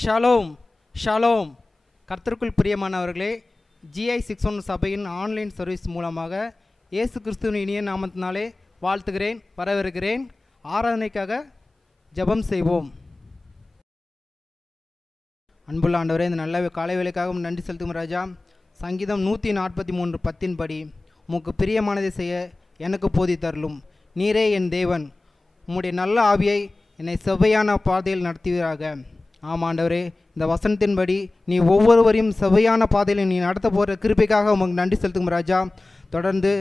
Shalom Shalom. கர்த்தருக்குள் பிரியமானவர்களே, GI61 சபையின் ஆன்லைன் சர்வீஸ் மூலமாக இயேசு கிறிஸ்துவின் இனிய நாமத்தினாலே வாழ்த்துகிறேன், வரவேற்கிறேன். ஆராதனைக்காக ஜெபம் செய்வோம். அன்புள்ள ஆண்டவரே, இந்த நல்ல காலை வேளைக்காகவும் நன்றி செலுத்தும் ராஜா. சங்கீதம் 143 10 படி, உமக்கு பிரியமானதை செய்ய எனக்கு போதித்தருளும். நீரே என் தேவன், உம்முடைய நல்ல ஆவியை என்னை செவ்வையான பாதையில் நடத்துவீராக. ஆமாண்டவரே, இந்த வசனத்தின்படி நீ ஒவ்வொருவரையும் செவ்வையான பாதையில் நீ நடத்த போகிற கிருபைக்காக உமக்கு நன்றி செலுத்தும் ராஜா. தொடர்ந்து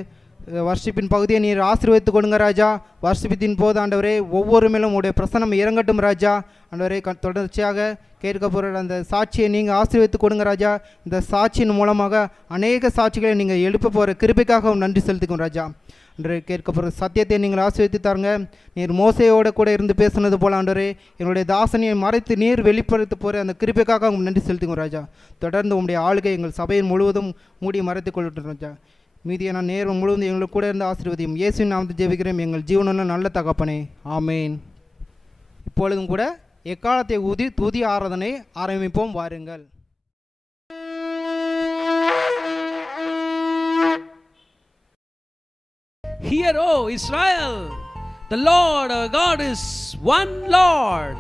வர்ஷிப்பின் பகுதியை நீர் ஆசீர்வதித்து கொடுங்க ராஜா. வர்ஷிப்பின் போது ஆண்டவரே, ஒவ்வொரு மேலும் உடைய பிரசன்னம் இறங்கட்டும் ராஜா. ஆண்டவரே, தொடர்ச்சியாக கேட்க போகிற அந்த சாட்சியை நீங்கள் ஆசீர்வதித்து கொடுங்க ராஜா. இந்த சாட்சியின் மூலமாக அநேக சாட்சிகளை நீங்கள் எழுப்ப போகிற கிருபைக்காக நன்றி செலுத்திக்கும் ராஜா. அன்று கேட்க போகிற சத்தியத்தை நீங்கள் ஆசீர்வதித்து தாருங்க. நீர் மோசையோடு கூட இருந்து பேசுனது போல ஆண்டவரே, என்னுடைய தாசனையை மறைத்து நீர் வெளிப்படுத்த போகிற அந்த கிருபைக்காக நன்றி செலுத்திக்கும் ராஜா. தொடர்ந்து உங்களுடைய ஆளுகை எங்கள் சபையின் முழுவதும் மூடி மறைத்து கொள்ளட்டும் ராஜா. மீதியை நான் நேரம் முழுவதும் எங்களுக்கு கூட இருந்து ஆசீர்வதியும். இயேசுவின் நாமத்தில் ஜெபிக்கிறேன் எங்கள் ஜீவனுள்ள நல்ல தகப்பனே, ஆமேன். இப்பொழுதும் கூட எக்காலத்தை ஊதி துதி ஆராதனை ஆரம்பிப்போம், வாருங்கள். Hear, O Israel, the Lord our God is one Lord.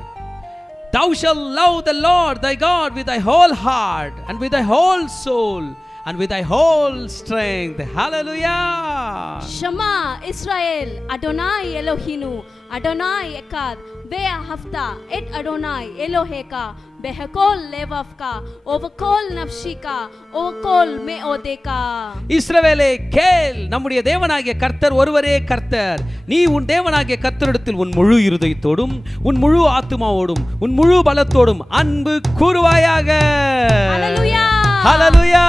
Thou shalt love the Lord thy God with thy whole heart and with thy whole soul and with thy whole strength. Hallelujah. Shema Israel, Adonai Elohinu, Adonai Echad, Ve'ahavta et Adonai Eloheka, Behekol levavka, overkol nafshika, overkol meodeka. இஸ்ரவேலே கேள், நம்முடைய தேவனாகிய கர்த்தர் ஒருவரே கர்த்தர். நீ உன் தேவனாகிய கர்த்தரிடத்தில் உன் முழு இருதயத்தோடும் உன் முழு ஆத்துமாவோடும் உன் முழு பலத்தோடும் அன்பு கூறுவாயாக. Hallelujah. Hallelujah.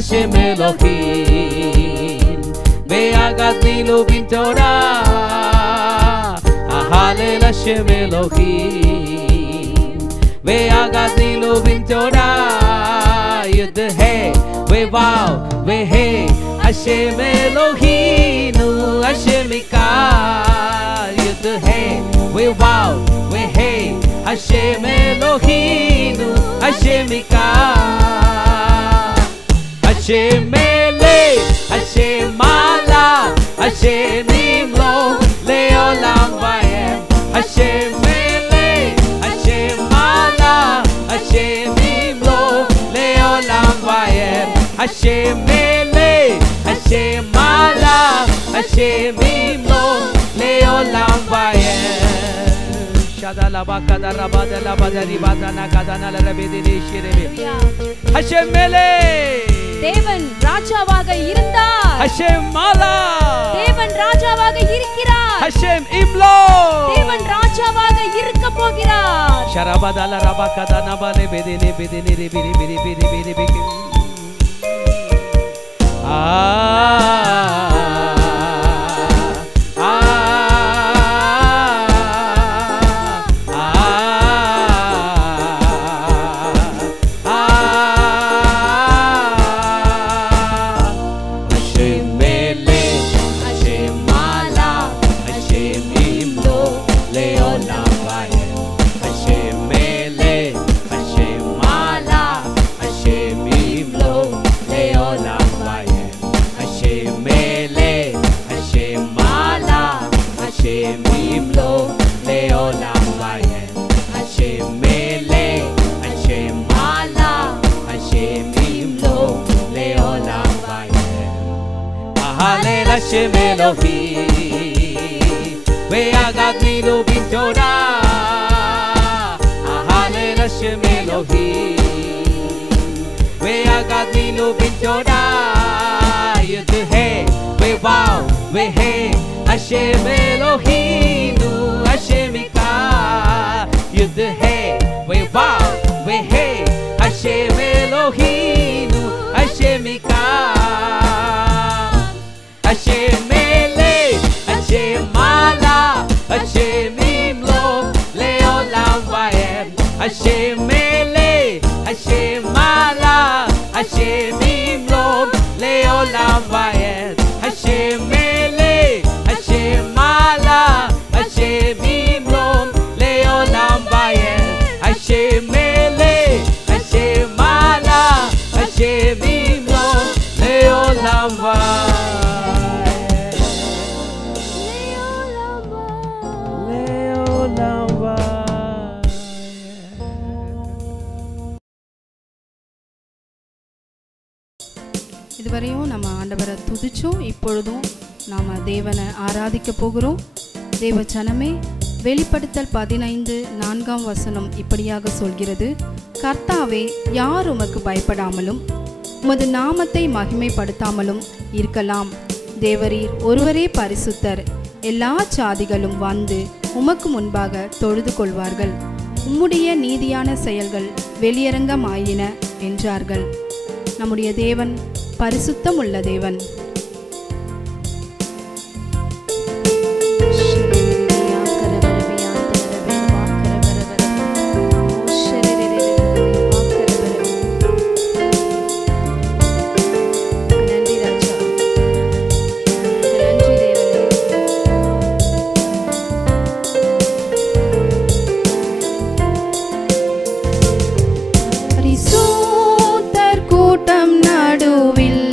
Hashem Elohim ve'agadilu b'torah. Halel Hashem Elohim ve'agadilu b'torah. Yudhe ve'vav ve'he Hashem Elohinu Hashem Ikar. Yudhe ve'vav ve'he Hashem Elohinu Hashem Ikar. Hashem Ele, Hashem Ala, Hashem Imlo, Leolam Vayem. Hashem Ele, Hashem Ala, Hashem Imlo, Leolam Vayem. Hashem Ele, Hashem Ala, Hashem Imlo, Leolam Vayem. Shadala bakada rabada labada ribada nakadana labedi shirebe. Hashem Ele, தேவன் ராஜாவாக இருந்தார். Hashem Mala, தேவன் ராஜாவாக இருக்கிறார். Hashem Imlo, தேவன் ராஜாவாக இருக்க போகிறார். Sharabadala rabakada nabale bedele bedele biri biri biri biri biri. Hashem Elohim. Ve'agadlinu b'Torah. Ahalel Hashem Elohim. Ve'agadlinu b'Torah. Yudhe ve'vav ve'he Hashem Eloheinu Hashem Ika. Yudhe ve'vav ve'he Hashem Eloheinu Hashem Ika. Hashem Melech, Hashem Malach, Hashem Imlok, Leolam Vaed. Hashem Melech, Hashem Malach, Hashem Imlok, Leolam Vaed. Hashem Melech, Hashem Malach, Hashem Imlok, Leolam Vaed. Hashem Melech, Hashem Malach, Hashem Imlok, Leolam Vaed. இதுவரையும் நம்ம ஆண்டவரை துதிச்சோம். இப்பொழுதும் நாம் தேவனை ஆராதிக்க போகிறோம். தேவ ஜனமே, வெளிப்படுத்தல் 15:4 இப்படியாக சொல்கிறது, கர்த்தாவே, யார் உமக்கு பயப்படாமலும் உமது நாமத்தை மகிமைப்படுத்தாமலும் இருக்கலாம்? தேவரீர் ஒருவரே பரிசுத்தர். எல்லா சாதிகளும் வந்து உமக்கு முன்பாக தொழுது கொள்வார்கள். உம்முடைய நீதியான செயல்கள் வெளியரங்கமாயின என்றார்கள். நம்முடைய தேவன் பரிசுத்தம் உள்ள தேவன். பரிசுத்தர் கூட்டம் நடுவில்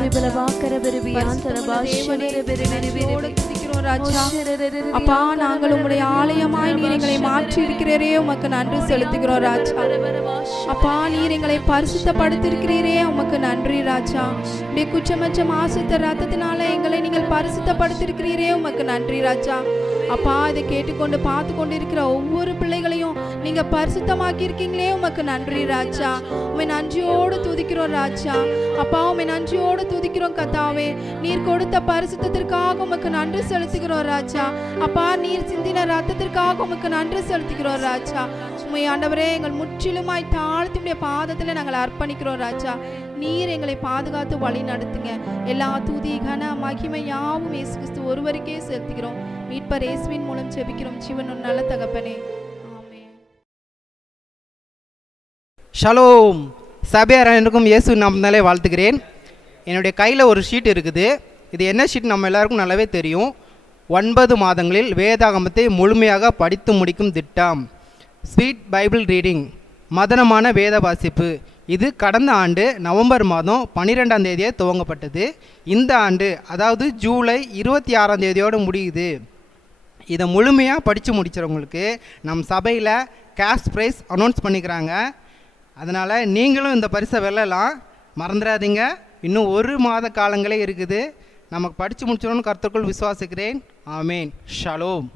துதிக்கிறோம் ராஜா. அப்பா நாங்கள் உம்முடைய ஆலயமாய் நீர் எங்களை மாற்றி இருக்கிறீரே, உமக்கு நன்றி செலுத்துகிறோம் ராஜா. அப்பா நீர் எங்களை பரிசுத்தப்படுத்திருக்கிறீரே, உமக்கு நன்றி ராஜா. உடைய குற்றமற்ற மாசுத்த ரத்தத்தினால எங்களை நீங்கள் பரிசுத்தப்படுத்திருக்கிறீரே, உமக்கு நன்றி ராஜா. அப்பா இதை கேட்டுக்கொண்டு பார்த்து கொண்டு இருக்கிற ஒவ்வொரு பிள்ளைகளையும் நீங்க பரிசுத்தமாக்கி இருக்கீங்களே, உமக்கு நன்றி ராஜா. உம்மை நன்றியோடு துதிக்கிறோம் ராஜா. அப்பா உம்மை நன்றியோடு துதிக்கிறோம் கர்த்தாவே. நீர் கொடுத்த பரிசுத்தத்திற்காக உமக்கு நன்றி செலுத்துகிறோம் ராஜா. அப்பா நீர் சிந்தின ரத்தத்திற்காக உமக்கு நன்றி செலுத்துகிறோம் ராஜா. உம்மை ஆண்டவரே எங்கள் முற்றிலுமாய் தாழ்த்தி உடைய பாதத்தில் நாங்கள் அர்ப்பணிக்கிறோம் ராஜா. நீர் எங்களை பாதுகாத்து வழி நடத்துங்க. எல்லா துதி கன மகிமை யாவும் இயேசு கிறிஸ்து ஒருவருக்கே செலுத்துகிறோம். மீட்பர் இயேசுவின் மூலம் ஜெபிக்கிறோம் ஜீவனுள்ள நல்ல தகப்பனே, ஆமென். ஷலோம். சபையார் அனைவருக்கும் இயேசு நாமத்தினாலே வாழ்த்துகிறேன். என்னுடைய கையில் ஒரு ஷீட் இருக்குது. இது என்ன ஷீட் நம்ம எல்லாருக்கும் நல்லாவே தெரியும். 9 மாதங்களில் வேதாகமத்தை முழுமையாக படித்து முடிக்கும் திட்டம், ஸ்வீட் பைபிள் ரீடிங், மதனமான வேத வாசிப்பு. இது கடந்த ஆண்டு நவம்பர் மாதம் 12ஆம் தேதியே துவங்கப்பட்டது. இந்த ஆண்டு அதாவது ஜூலை 26ஆம் தேதியோடு முடியுது. இதை முழுமையாக படித்து முடித்தவங்களுக்கு நம் சபையில் கேஷ் ப்ரைஸ் அனௌன்ஸ் பண்ணிக்கிறாங்க. அதனால் நீங்களும் இந்த பரிசை வெல்லலாம், மறந்துடாதீங்க. இன்னும் 1 மாத காலங்களே இருக்குது. நமக்கு படித்து முடிச்சிடணும்னு கர்த்தருக்குள் விசுவாசிக்கிறேன். ஆமேன். ஷலோம்.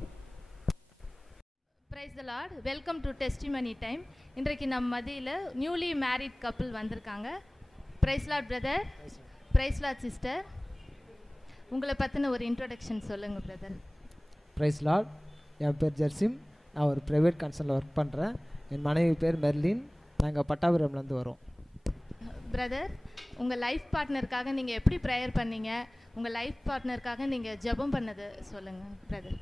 Praise the lord. Welcome to testimony time. இன்றைக்கு நம்ம மத்தியில் நியூலி மேரிட் கப்புள் வந்திருக்காங்க. Praise lord brother. Praise lord sister. உங்களை பற்றின ஒரு இன்ட்ரோடக்ஷன் சொல்லுங்கள் பிரதர். Praise Lord. என் பேர் ஜெர்சிம். நான் ஒரு ப்ரைவேட் கன்சர்னில் ஒர்க் பண்ணுறேன். என் மனைவி பேர் மெர்லின். நாங்கள் பட்டாபுரம்லேருந்து வரோம். பிரதர், உங்கள் லைஃப் பார்ட்னருக்காக நீங்கள் எப்படி ப்ரேயர் பண்ணீங்க? உங்கள் லைஃப் பார்ட்னருக்காக நீங்கள் ஜெபம் பண்ணது சொல்லுங்கள் பிரதர்.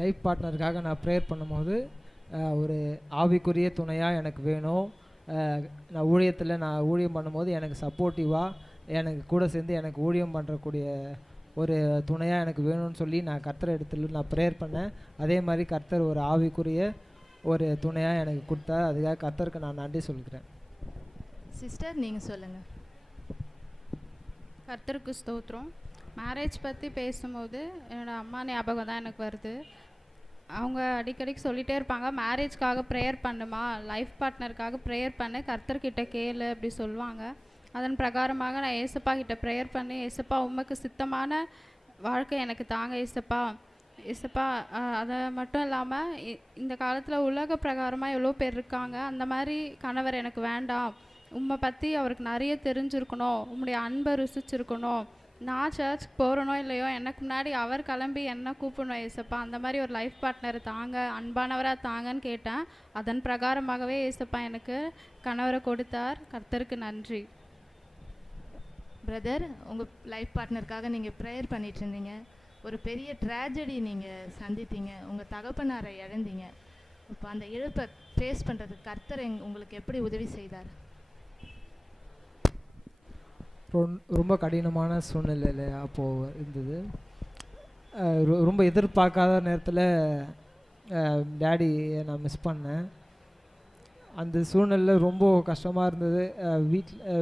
லைஃப் பார்ட்னருக்காக நான் ப்ரேயர் பண்ணும்போது ஒரு ஆவிக்குரிய துணையாக எனக்கு வேணும். நான் ஊழியம் பண்ணும்போது எனக்கு சப்போர்ட்டிவாக எனக்கு கூட சேர்ந்து எனக்கு ஊழியம் பண்ணுறக்கூடிய ஒரு துணையாக எனக்கு வேணும்னு சொல்லி நான் கர்த்தர் இடத்துல நான் ப்ரேயர் பண்ணேன். அதே மாதிரி கர்த்தர் ஒரு ஆவிக்குரிய ஒரு துணையாக எனக்கு கொடுத்தா, அதுக்காக கர்த்தருக்கு நான் நன்றி சொல்கிறேன். சிஸ்டர் நீங்கள் சொல்லுங்கள். கர்த்தருக்கு ஸ்தோத்திரம். மேரேஜ் பற்றி பேசும்போது என்னோடய அம்மா ஞாபகம் தான் எனக்கு வருது. அவங்க அடிக்கடிக்கு சொல்லிகிட்டே இருப்பாங்க, மேரேஜ்க்காக ப்ரேயர் பண்ணுமா, லைஃப் பார்ட்னருக்காக ப்ரேயர் பண்ணு, கர்த்தர்கிட்ட கேளு அப்படி சொல்லுவாங்க. அதன் பிரகாரமாக நான் ஏசப்பா கிட்ட ப்ரேயர் பண்ணி, ஏசப்பா உமக்கு சித்தமான வாழ்க்கை எனக்கு தாங்க ஏசப்பா. ஏசப்பா அதை மட்டும் இல்லாமல் இந்த காலத்தில் உலக பிரகாரமாக எவ்வளோ பேர் இருக்காங்க, அந்த மாதிரி கணவர் எனக்கு வேண்டாம். உம்மை பற்றி அவருக்கு நிறைய தெரிஞ்சிருக்கணும், உம்முடைய அன்பை ருசிச்சிருக்கணும். நான் சர்ச்சுக்கு போகிறனோ இல்லையோ எனக்கு முன்னாடி அவர் கிளம்பி என்ன கூப்பிடணும் ஏசப்பா, அந்த மாதிரி ஒரு லைஃப் பார்ட்னர் தாங்க, அன்பானவராக தாங்கன்னு கேட்டேன். அதன் பிரகாரமாகவே ஏசப்பா எனக்கு கணவரை கொடுத்தார். கர்த்தருக்கு நன்றி. பிரதர், உங்கள் லைஃப் பார்ட்னருக்காக நீங்கள் ப்ரேயர் பண்ணிட்டு இருந்தீங்க. ஒரு பெரிய ட்ராஜடி நீங்கள் சந்தித்தீங்க, உங்கள் தகப்பனாரை இழந்தீங்க. இப்போ அந்த இழப்பை ஃபேஸ் பண்ணுறதுக்கு கர்த்தர் உங்களுக்கு எப்படி உதவி செய்தார்? ரொம்ப கடினமான சூழ்நிலையில் அப்போது இருந்தது. ரொம்ப எதிர்பார்க்காத நேரத்தில் டேடியை நான் மிஸ் பண்ணேன். அந்த சூழ்நிலையில் ரொம்ப கஷ்டமாக இருந்தது.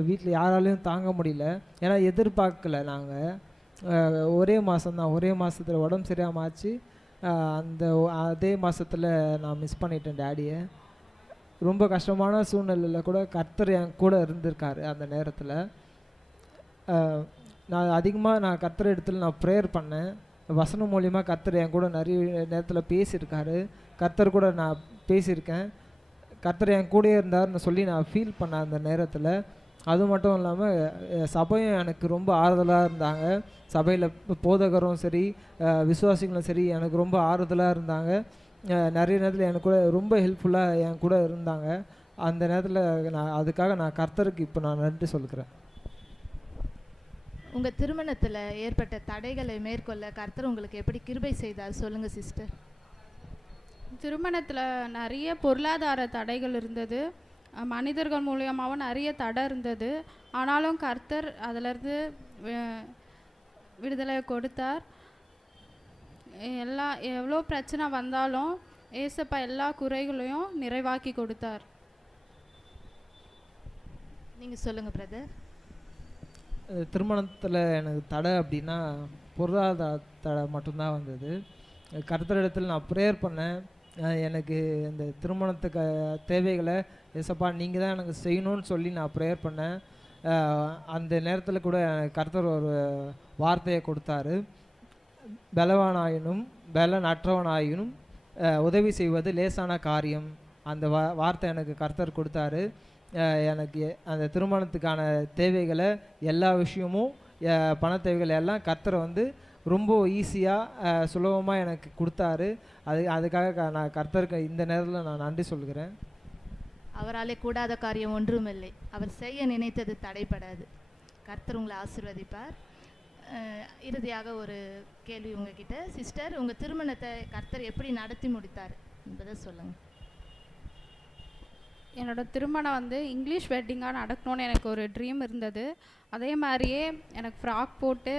வீட்டில் யாராலையும் தாங்க முடியல. ஏன்னா எதிர்பார்க்கல. நாங்கள் ஒரே மாதம்தான், ஒரே மாதத்தில் உடம்பு சரியாமல் ஆச்சு. அதே மாதத்தில் நான் மிஸ் பண்ணிட்டேன் டேடியை. ரொம்ப கஷ்டமான சூழ்நிலையில் கூட கர்த்தர் என் கூட இருந்திருக்காரு. அந்த நேரத்தில் நான் கர்த்தர் இடத்துல நான் ப்ரேயர் பண்ணேன். வசனம் மூலியமாக கர்த்தர் என் கூட நிறைய நேரத்தில் பேசியிருக்காரு. கர்த்தர் கூட நான் பேசியிருக்கேன். கர்த்தர் என் கூடயே இருந்தார்னு சொல்லி நான் ஃபீல் பண்ணேன் அந்த நேரத்தில். அது மட்டும் இல்லாமல் சபையும் எனக்கு ரொம்ப ஆறுதலாக இருந்தாங்க. சபையில் போதகரும் சரி, விசுவாசிகளும் சரி எனக்கு ரொம்ப ஆறுதலாக இருந்தாங்க. நிறைய நேரத்தில் எனக்கு கூட ரொம்ப ஹெல்ப்ஃபுல்லாக என் கூட இருந்தாங்க. அந்த நேரத்தில் அதுக்காக நான் கர்த்தருக்கு இப்போ நான் நன்றி சொல்கிறேன். உங்கள் திருமணத்தில் ஏற்பட்ட தடைகளை மேற்கொள்ள கர்த்தர் உங்களுக்கு எப்படி கிருபை செய்தார் சொல்லுங்கள் சிஸ்டர். திருமணத்தில் நிறைய பொருளாதார தடைகள் இருந்தது, மனிதர்கள் மூலியமாகவும் நிறைய தடை இருந்தது. ஆனாலும் கர்த்தர் அதிலிருந்து விடுதலை கொடுத்தார். எவ்வளோ பிரச்சனை வந்தாலும் ஏசப்பா எல்லா குறைகளையும் நிறைவாக்கி கொடுத்தார். நீங்கள் சொல்லுங்கள் பிரதர். திருமணத்தில் எனக்கு தடை அப்படின்னா பொருளாதார தடை மட்டும்தான் வந்தது. கர்த்தரிடத்தில் நான் ப்ரேயர் பண்ணேன். எனக்கு இந்த திருமணத்துக்கு தேவைகளை ஏசப்பா நீங்கள் தான் எனக்கு செய்யணும்னு சொல்லி நான் ப்ரேயர் பண்ணேன். அந்த நேரத்தில் கூட கர்த்தர் ஒரு வார்த்தையை கொடுத்தாரு. பலவானாயினும் பலனற்றவனாயினும் உதவி செய்வது லேசான காரியம். அந்த வார்த்தை எனக்கு கர்த்தர் கொடுத்தாரு. எனக்கு அந்த திருமணத்துக்கான தேவைகளை எல்லா விஷயமும் பண தேவைகள் எல்லாம் கர்த்தரை வந்து ரொம்ப ஈஸியாக சுலபமாக எனக்கு கொடுத்தாரு. அதுக்காக நான் கர்த்தருக்கு இந்த நேரத்தில் நான் நன்றி சொல்கிறேன். அவராலே கூடாத காரியம் ஒன்றுமில்லை. அவர் செய்ய நினைத்தது தடைப்படாது. கர்த்தர் உங்களை ஆசீர்வதிப்பார். இறுதியாக ஒரு கேள்வி உங்ககிட்ட. சிஸ்டர், உங்கள் திருமணத்தை கர்த்தர் எப்படி நடத்தி முடித்தார் என்பதை சொல்லுங்கள். என்னோடய திருமணம் வந்து இங்கிலீஷ் வெட்டிங்காக நடக்கணும்னு எனக்கு ஒரு ட்ரீம் இருந்தது. அதே மாதிரியே எனக்கு ஃப்ராக் போட்டு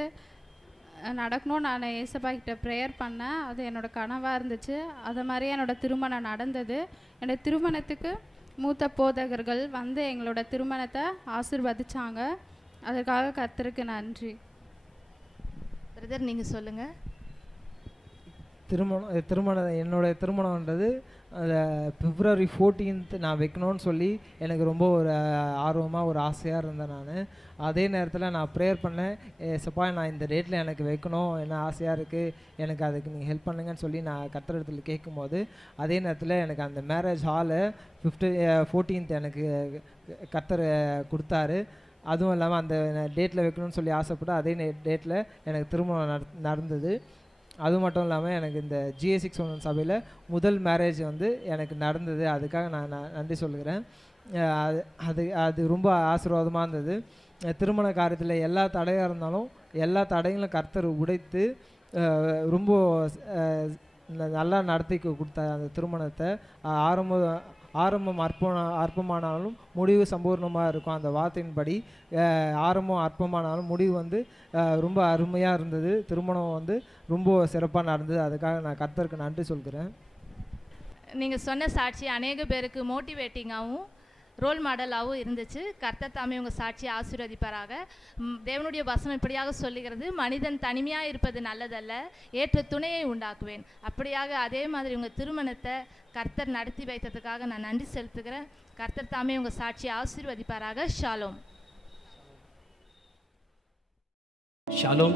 நடக்கணும்னு நான் ஏசப்பா கிட்ட ப்ரேயர் பண்ணேன். அது என்னோடய கனவாக இருந்துச்சு. அது மாதிரியே என்னோடய திருமணம் நடந்தது. என்னோடய திருமணத்துக்கு மூத்த போதகர்கள் வந்து எங்களோட திருமணத்தை ஆசீர்வதிச்சாங்க. அதற்காக கர்த்தருக்கு நன்றி. பிரதர், நீங்கள் சொல்லுங்கள். என்னுடைய திருமணம்ன்றது February 14th நான் வைக்கணும்னு சொல்லி எனக்கு ரொம்ப ஒரு ஆர்வமாக ஒரு ஆசையாக இருந்தேன். நான் அதே நேரத்தில் நான் ப்ரேயர் பண்ணேன். ஏசப்பா நான் இந்த டேட்டில் எனக்கு வைக்கணும், என்ன ஆசையாக இருக்குது, எனக்கு அதுக்கு நீங்கள் ஹெல்ப் பண்ணுங்கன்னு சொல்லி நான் கர்த்தரிடத்தில் கேட்கும்போது அதே நேரத்தில் எனக்கு அந்த மேரேஜ் ஹாலு 14th எனக்கு கர்த்தர் கொடுத்தாரு. அதுவும் இல்லாமல் அந்த டேட்டில் வைக்கணும்னு சொல்லி ஆசைப்பட்டு அதே டேட்டில் எனக்கு திருமணம் நடந்தது. அது மட்டும் இல்லாமல் எனக்கு இந்த GA611 சபையில் முதல் மேரேஜ் வந்து எனக்கு நடந்தது. அதுக்காக நான் நன்றி சொல்லுகிறேன். அது ரொம்ப ஆசீர்வாதமாக இருந்தது. திருமண காரியத்தில் எல்லா தடையாக இருந்தாலும் எல்லா தடைகளும் கர்த்தர் உடைத்து ரொம்ப நல்லா நடத்தி கொடுத்தார். அந்த திருமணத்தை ஆரம்பம் அற்பமானாலும் முடிவு சம்பூர்ணமாக இருக்கும். அந்த வார்த்தையின்படி ஆரம்பம் அற்பமானாலும் முடிவு வந்து ரொம்ப அருமையாக இருந்தது. திருமணம் வந்து ரொம்ப சிறப்பாக நடந்தது. அதுக்காக நான் கர்த்தருக்கு நன்றி சொல்கிறேன். நீங்கள் சொன்ன சாட்சி அநேக பேருக்கு மோட்டிவேட்டிங்காகவும் ரோல் மாடலாகவும் இருந்துச்சு. கர்த்தர் தாமே உங்கள் சாட்சியை ஆசீர்வதிப்பாராக. தேவனுடைய வசனம் இப்படியாக சொல்லுகிறது, மனிதன் தனிமையாக இருப்பது நல்லதல்ல, ஏற்ற துணையை உண்டாக்குவேன். அப்படியாக அதே மாதிரி உங்கள் திருமணத்தை கர்த்தர் நடத்தி வைத்ததுக்காக நான் நன்றி செலுத்துகிறேன். கர்த்தர் தாமே உங்கள் சாட்சியை ஆசீர்வதிப்பாராக. ஷாலோம். ஷாலோம்.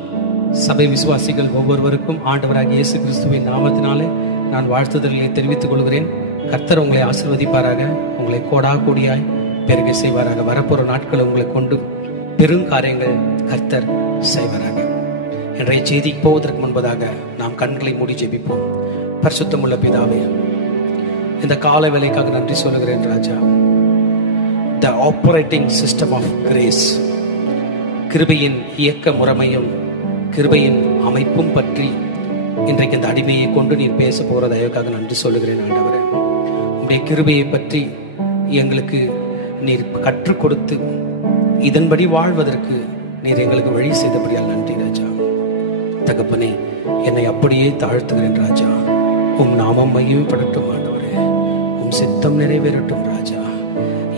சபை விசுவாசிகள் ஒவ்வொருவருக்கும் ஆண்டவராகிய இயேசு கிறிஸ்துவின் நாமத்தினாலே நான் வாழ்த்துதல்களை தெரிவித்துக் கொள்கிறேன். கர்த்தர் உங்களை ஆசீர்வதிப்பாராக, உங்களை கோடா கோடியாய் பெருகை செய்வாராக. வரப்போற நாட்கள் உங்களை கொண்டு பெருங்காரியங்கள் கர்த்தர் செய்வாராக. இன்றைய செய்திக்கு போவதற்கு முன்பதாக நாம் கண்களை மூடி ஜெபிப்போம். பரிசுத்தமுள்ள பிதாவே, இந்த கால வேளைக்காக நன்றி சொல்லுகிறேன் ராஜா. The operating system of grace, கிருபையின் இயக்க முறைமையும் கிருபையின் அமைப்பும் பற்றி இன்றைக்கு இந்த அடிமையை கொண்டு நீர் பேச போகிற தயவுக்காக நன்றி சொல்லுகிறேன் ஆண்டவரே. உடைய கிருபையை பற்றி எங்களுக்கு நீர் கற்றுக் கொடுத்து இதன்படி வாழ்வதற்கு நீர் எங்களுக்கு வழி செய்தபடியால் நன்றி ராஜா. தகப்பனே, என்னை அப்படியே தாழ்த்துகிறேன் ராஜா. உம் நாமம் மகிமைப்படட்டும் ஆண்டவரே. உம் சித்தம் நிறைவேறட்டும் ராஜா.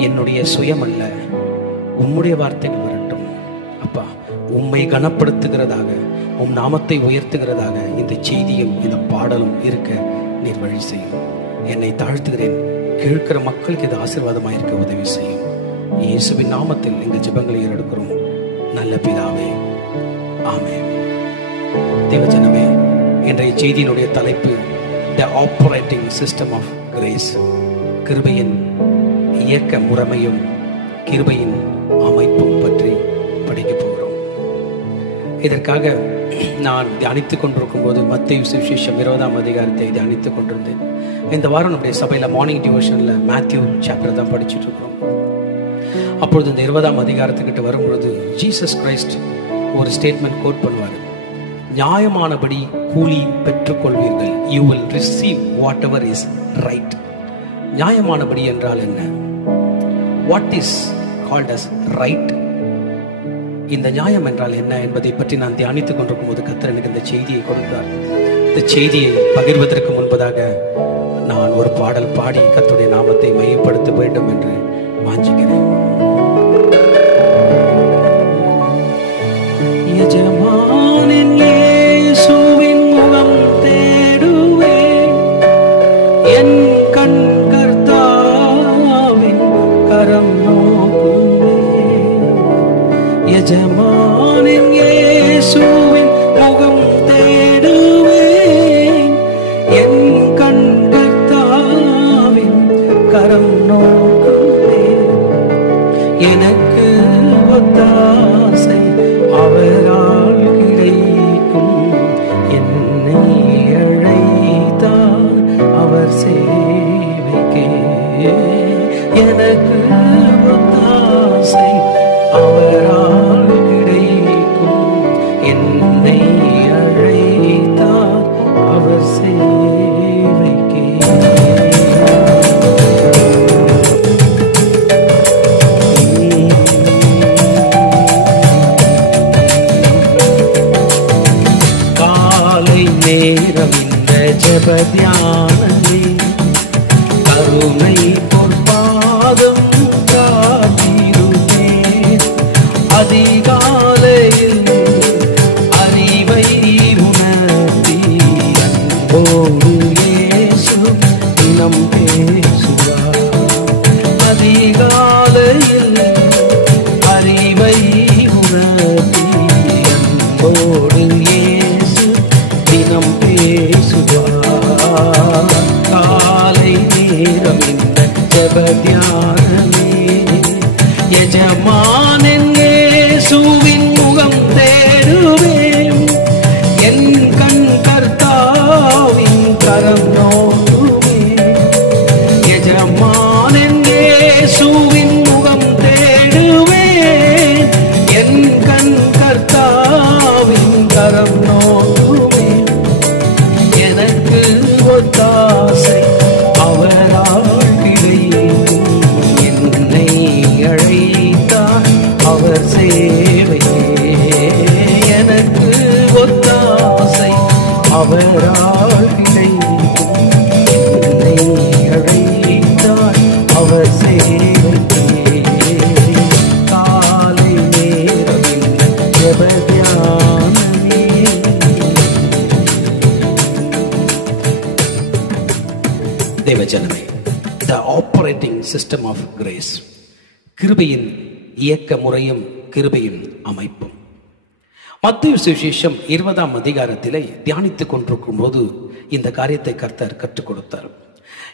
என்னுடைய சுயம் அல்ல, உம்முடைய வார்த்தைகள் வரட்டும் அப்பா. உம்மை கனப்படுத்துகிறதாக, உம் நாமத்தை உயர்த்துகிறதாக இந்த செய்தியும் இந்த பாடலும் இருக்க நீர் வழி செய்யும். என்னை தாழ்த்துகிறேன். கேட்கிற மக்களுக்கு இது ஆசீர்வாதமாக இருக்க உதவி செய்யும். இயேசுவின் நாமத்தில் இந்த ஜெபங்களை ஏறெடுக்கிறோம் நல்ல பிதாவே, ஆமென். தேவஜனமே, இன்றைய செய்தியினுடைய தலைப்பு The Operating System of Grace, கிருபையின் இயக்க முறைமையும் கிருபையின் அமைப்பும் பற்றி படிக்க போகிறோம். இதற்காக நான் தியானித்துக் கொண்டிருக்கும் போது மத்தேயு சுவிசேஷம் 20ஆம் அதிகாரத்தை தியானித்துக் கொண்டிருந்தேன். இந்த வாரம் நம்முடைய சபையில் மார்னிங் டிவோஷன்ல மேத்யூ சாப்டர் தான் படிச்சுட்டு இருக்கிறோம். அப்பொழுது இந்த 20ஆம் அதிகாரத்துக்கிட்ட வரும்பொழுது ஜீசஸ் கிரைஸ்ட் ஒரு ஸ்டேட்மெண்ட் கோட் பண்ணுவார். நியாயமானபடி கூலி பெற்றுக்கொள்வீர்கள். You will receive whatever is right. நியாயமானபடி என்றால் என்ன? What is called as right? இந்த நியாயம் என்றால் என்ன என்பதை பற்றி நான் தியானித்துக் கொண்டிருக்கும் போது கர்த்தர் எனக்கு இந்த செய்தியை கொடுத்தார். இந்த செய்தியை பகிர்வதற்கு முன்பதாக நான் ஒரு பாடல் பாடி கர்த்தருடைய நாமத்தை மையப்படுத்த வேண்டும் என்று வாஞ்சிக்கிறேன். எஜமானின் இயேசுவின் முகம் தேடுவேன், என் கண் கர்த்தாவின் கரம் நோக்குவேன். எனக்கு ஒத்தாசை அவரால் கிடைக்கும், என்னை அழைத்தார் அவர் சேவைக்கே. எனக்கு ஒத்தாசை அவரால் கிடைக்கும், என்னை அழைத்தார் அவர் சேவைக்கே. காலை நேரம் இந்த ஜெப தியானமே கருணை பொற்பாதம் காத்திருப்பேன். அதிகாலையில் அறிவை உணர்த்தி அன்போடு இயேசு தினம் பேசுவார். அதிகாலையில் அறிவை உணர்த்தி அன்போடு இயேசு தினம் பேசுவார். காலை நேரம் இந்த ஜெப தியானமே எஜமானின் இயேசுவின் முகம் தேடுவேன், என் கண் கர்த்தாவின் கரம் நோக்குவேன். எஜமானின் இயேசுவின் முகம் தேடுவேன், என் கண் கர்த்தாவின் கரம் நோக்குவேன். எனக்கு ஒத்தாசை அவரால் கிடைக்கும், என்னை அழைத்தார் அவர் சேவையே. எனக்கு ஒத்தாசை அவரால் கிடைக்கும், என்னை அழைத்தார் அவர் சேவையே. காலை நேரம் இந்த ஜெப தியானமே. தேவஜனமே, the operating system of grace, கிருபையின் இயக்க முறையும் கிருபையின் அமைப்பும். மத்தேயு சுவிசேஷம் 20ஆம் அதிகாரத்திலே தியானித்துக் கொண்டிருக்கும் போது இந்த காரியத்தை கர்த்தர் கற்றுக் கொடுத்தார்.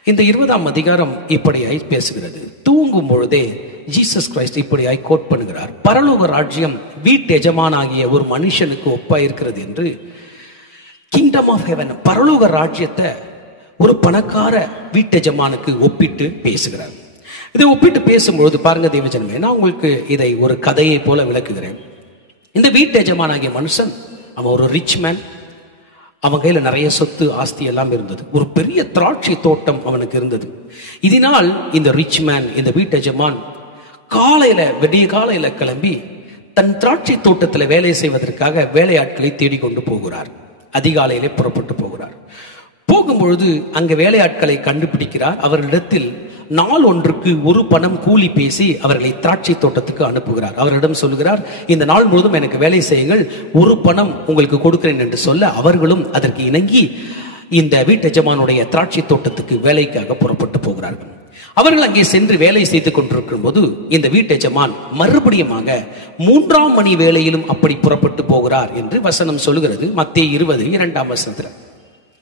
இந்த 20ஆம் அதிகாரம் இப்படியாய் பேசுகிறது. தூங்கும் பொழுதே ஜீசஸ் கிரைஸ்ட் இப்படியாய் கோட் பண்ணுகிறார். பரலோக ராஜ்யம் வீட்டு எஜமானாகிய ஒரு மனுஷனுக்கு ஒப்பாயிருக்கிறது என்று. கிங்டம் ஆஃப் ஹெவன், பரலோக ராஜ்யத்தை ஒரு பணக்கார வீட்டெஜமானுக்கு ஒப்பிட்டு பேசுகிறார். இதை ஒப்பிட்டு பேசும்பொழுது பாருங்க தேவஜனமே, நான் உங்களுக்கு இதை ஒரு கதையை போல விளக்குகிறேன். இந்த வீட்டெஜமானாகிய மனுஷன், அவன் ஒரு ரிச் மேன். அவன் கையில நிறைய சொத்து ஆஸ்தி எல்லாம் இருந்தது. ஒரு பெரிய திராட்சை தோட்டம் அவனுக்கு இருந்தது. இதனால் இந்த ரிச் மேன், இந்த வீட்டெஜமான் காலையில விடிய காலையில கிளம்பி தன் திராட்சை தோட்டத்தில் வேலை செய்வதற்காக வேலையாட்களை தேடிக்கொண்டு போகிறார். அதிகாலையிலே புறப்பட்டு போகிறார். போகும்பொழுது அங்கு வேலையாட்களை கண்டுபிடிக்கிறார். அவர்களிடத்தில் நாள் ஒன்றுக்கு 1 பணம் கூலி பேசி அவர்களை திராட்சை தோட்டத்துக்கு அனுப்புகிறார். அவர்களிடம் சொல்கிறார், இந்த நாள் முழுவதும் எனக்கு வேலை செய்யுங்கள், 1 பணம் உங்களுக்கு கொடுக்கிறேன் என்று சொல்ல அவர்களும் அதற்கு இணங்கி இந்த வீட்டெஜமானுடைய திராட்சை தோட்டத்துக்கு வேலைக்காக புறப்பட்டு போகிறார்கள். அவர்கள் அங்கே சென்று வேலை செய்து கொண்டிருக்கும் போது இந்த வீட்டெஜமான் மறுபடியுமாக 3ஆம் மணி வேளையிலும் அப்படி புறப்பட்டு போகிறார் என்று வசனம் சொல்லுகிறது. மத்தேயு 20:2 வசனத்தில்.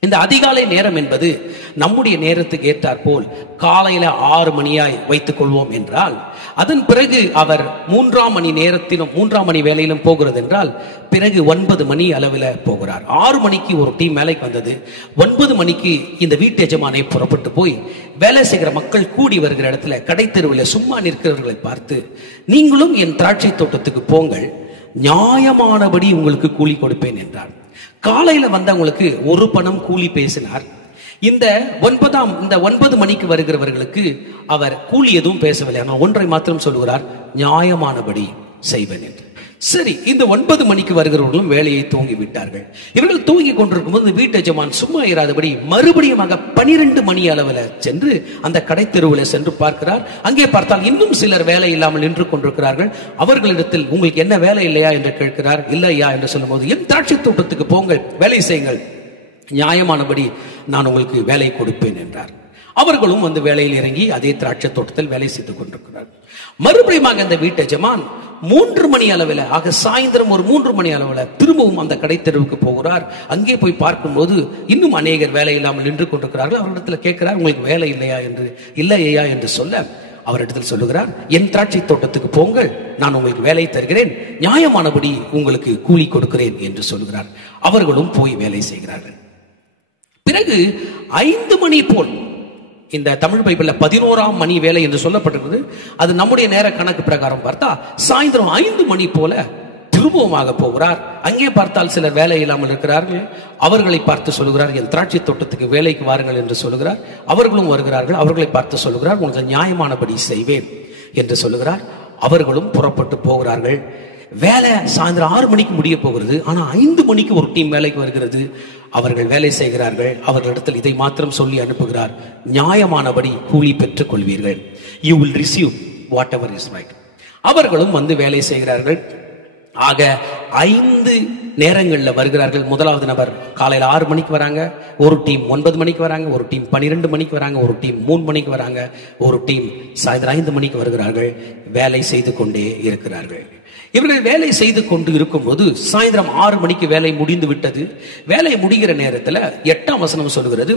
இந்த அதிகாலை நேரம் என்பது நம்முடைய நேரத்துக்கு ஏற்றாற் போல் காலையில 6 மணியாய் வைத்துக் கொள்வோம் என்றால், அதன் பிறகு அவர் 3ஆம் மணி நேரத்திலும் 3ஆம் மணி வேலையிலும் போகிறது என்றால், பிறகு 9 மணி அளவில் போகிறார். 6 மணிக்கு ஒரு டீம் வேலைக்கு வந்தது. 9 மணிக்கு இந்த வீட்டு எஜமானை புறப்பட்டு போய் வேலை செய்கிற மக்கள் கூடி வருகிற இடத்துல கடை தெருவில் சும்மா நிற்கிறவர்களை பார்த்து, நீங்களும் என் திராட்சை தோட்டத்துக்கு போங்கள், நியாயமானபடி உங்களுக்கு கூலி கொடுப்பேன் என்றார். காலையில வந்தவங்களுக்கு 1 பணம் கூலி பேசினார். இந்த 9 மணிக்கு வருகிறவர்களுக்கு அவர் கூலி எதுவும் பேசவில்லை. ஆனால் ஒன்றை மாத்திரம் சொல்லுகிறார், நியாயமானபடி செய்வேன் என்று. சரி, இந்த 9 மணிக்கு வருகிறவர்களும் வேலையை தூங்கி விட்டார்கள். இவர்கள் தூங்கி கொண்டிருக்கும் போது வீட்டு எஜமான் சும்மா இராதபடி மறுபடியும் 12 மணி அளவில் சென்று அந்த கடை தெருவில் சென்று பார்க்கிறார். அங்கே பார்த்தால் இன்னும் சிலர் வேலை இல்லாமல் நின்று கொண்டிருக்கிறார்கள். அவர்களிடத்தில் உங்களுக்கு என்ன வேலை இல்லையா என்று கேட்கிறார். இல்லையா என்று சொல்லும் போது, என் திராட்சை தோட்டத்துக்கு போங்கள், வேலை செய்யுங்கள், நியாயமானபடி நான் உங்களுக்கு வேலை கொடுப்பேன் என்றார். அவர்களும் வந்து வேலையில் இறங்கி அதே திராட்சை தோட்டத்தில் வேலை செய்து கொண்டிருக்கிறார். மறுபடியும் அந்த வீட்டு எஜமான் 3 மணி அளவில், ஆக சாயந்தரம் ஒரு 3 மணி அளவில் திரும்பவும் அந்த கடை தெருவுக்கு போகிறார். அங்கே போய் பார்க்கும்போது இன்னும் அநேகர் வேலை இல்லாமல் நின்று கொண்டிருக்கிறார்கள். அவரிடத்தில் கேட்கிறார், உங்களுக்கு வேலை இல்லையா என்று. இல்லையா என்று சொல்ல அவரிடத்தில் சொல்லுகிறார், என் திராட்சை தோட்டத்துக்கு போங்கள், நான் உங்களுக்கு வேலை தருகிறேன், நியாயமானபடி உங்களுக்கு கூலி கொடுக்கிறேன் என்று சொல்லுகிறார். அவர்களும் போய் வேலை செய்கிறார்கள். பிறகு 5 மணி போல், இந்த தமிழ் பைபிள்ல 11ஆம் மணி வேலை என்று சொல்லப்பட்டிருக்கிறது. அது நம்முடைய நேர கணக்கு பிரகாரம் பார்த்தா சாயந்தரம் 5 மணி போல திரும்பவுமாக போகிறார். அங்கே பார்த்தால் சிலர் வேலை இல்லாமல் இருக்கிறார்கள். அவர்களை பார்த்து சொல்லுகிறார், என் திராட்சை தோட்டத்துக்கு வேலைக்கு வாருங்கள் என்று சொல்லுகிறார். அவர்களும் வருகிறார்கள். அவர்களை பார்த்து சொல்லுகிறார், உங்களுக்கு நியாயமானபடி செய்வேன் என்று சொல்லுகிறார். அவர்களும் புறப்பட்டு போகிறார்கள். வேலை சாயந்தரம் 6 மணிக்கு முடிய போகிறது. ஆனா 5 மணிக்கு ஒரு டீம் வேலைக்கு வருகிறது. அவர்கள் வேலை செய்கிறார்கள். அவர்களிடத்தில் இதை மாத்திரம் சொல்லி அனுப்புகிறார், நியாயமானபடி கூலி பெற்றுக் கொள்வீர்கள். You will receive whatever is right. அவர்களும் வந்து வேலை செய்கிறார்கள். ஆக 5 நேரங்களில் வருகிறார்கள். முதலாவது நபர் காலையில் 6 மணிக்கு வராங்க, ஒரு டீம் 9 மணிக்கு வராங்க, ஒரு டீம் 12 மணிக்கு வராங்க, ஒரு டீம் 3 மணிக்கு வராங்க, ஒரு டீம் சாயந்தரம் 5 மணிக்கு வருகிறார்கள். வேலை செய்து கொண்டே இருக்கிறார்கள். இவர்கள் வேலை செய்து கொண்டு இருக்கும்போது சாயந்தரம் 6 மணிக்கு வேலை முடிந்து விட்டது. வேலை முடிகிற நேரத்தில் 8ஆம் வசனம் சொல்கிறது,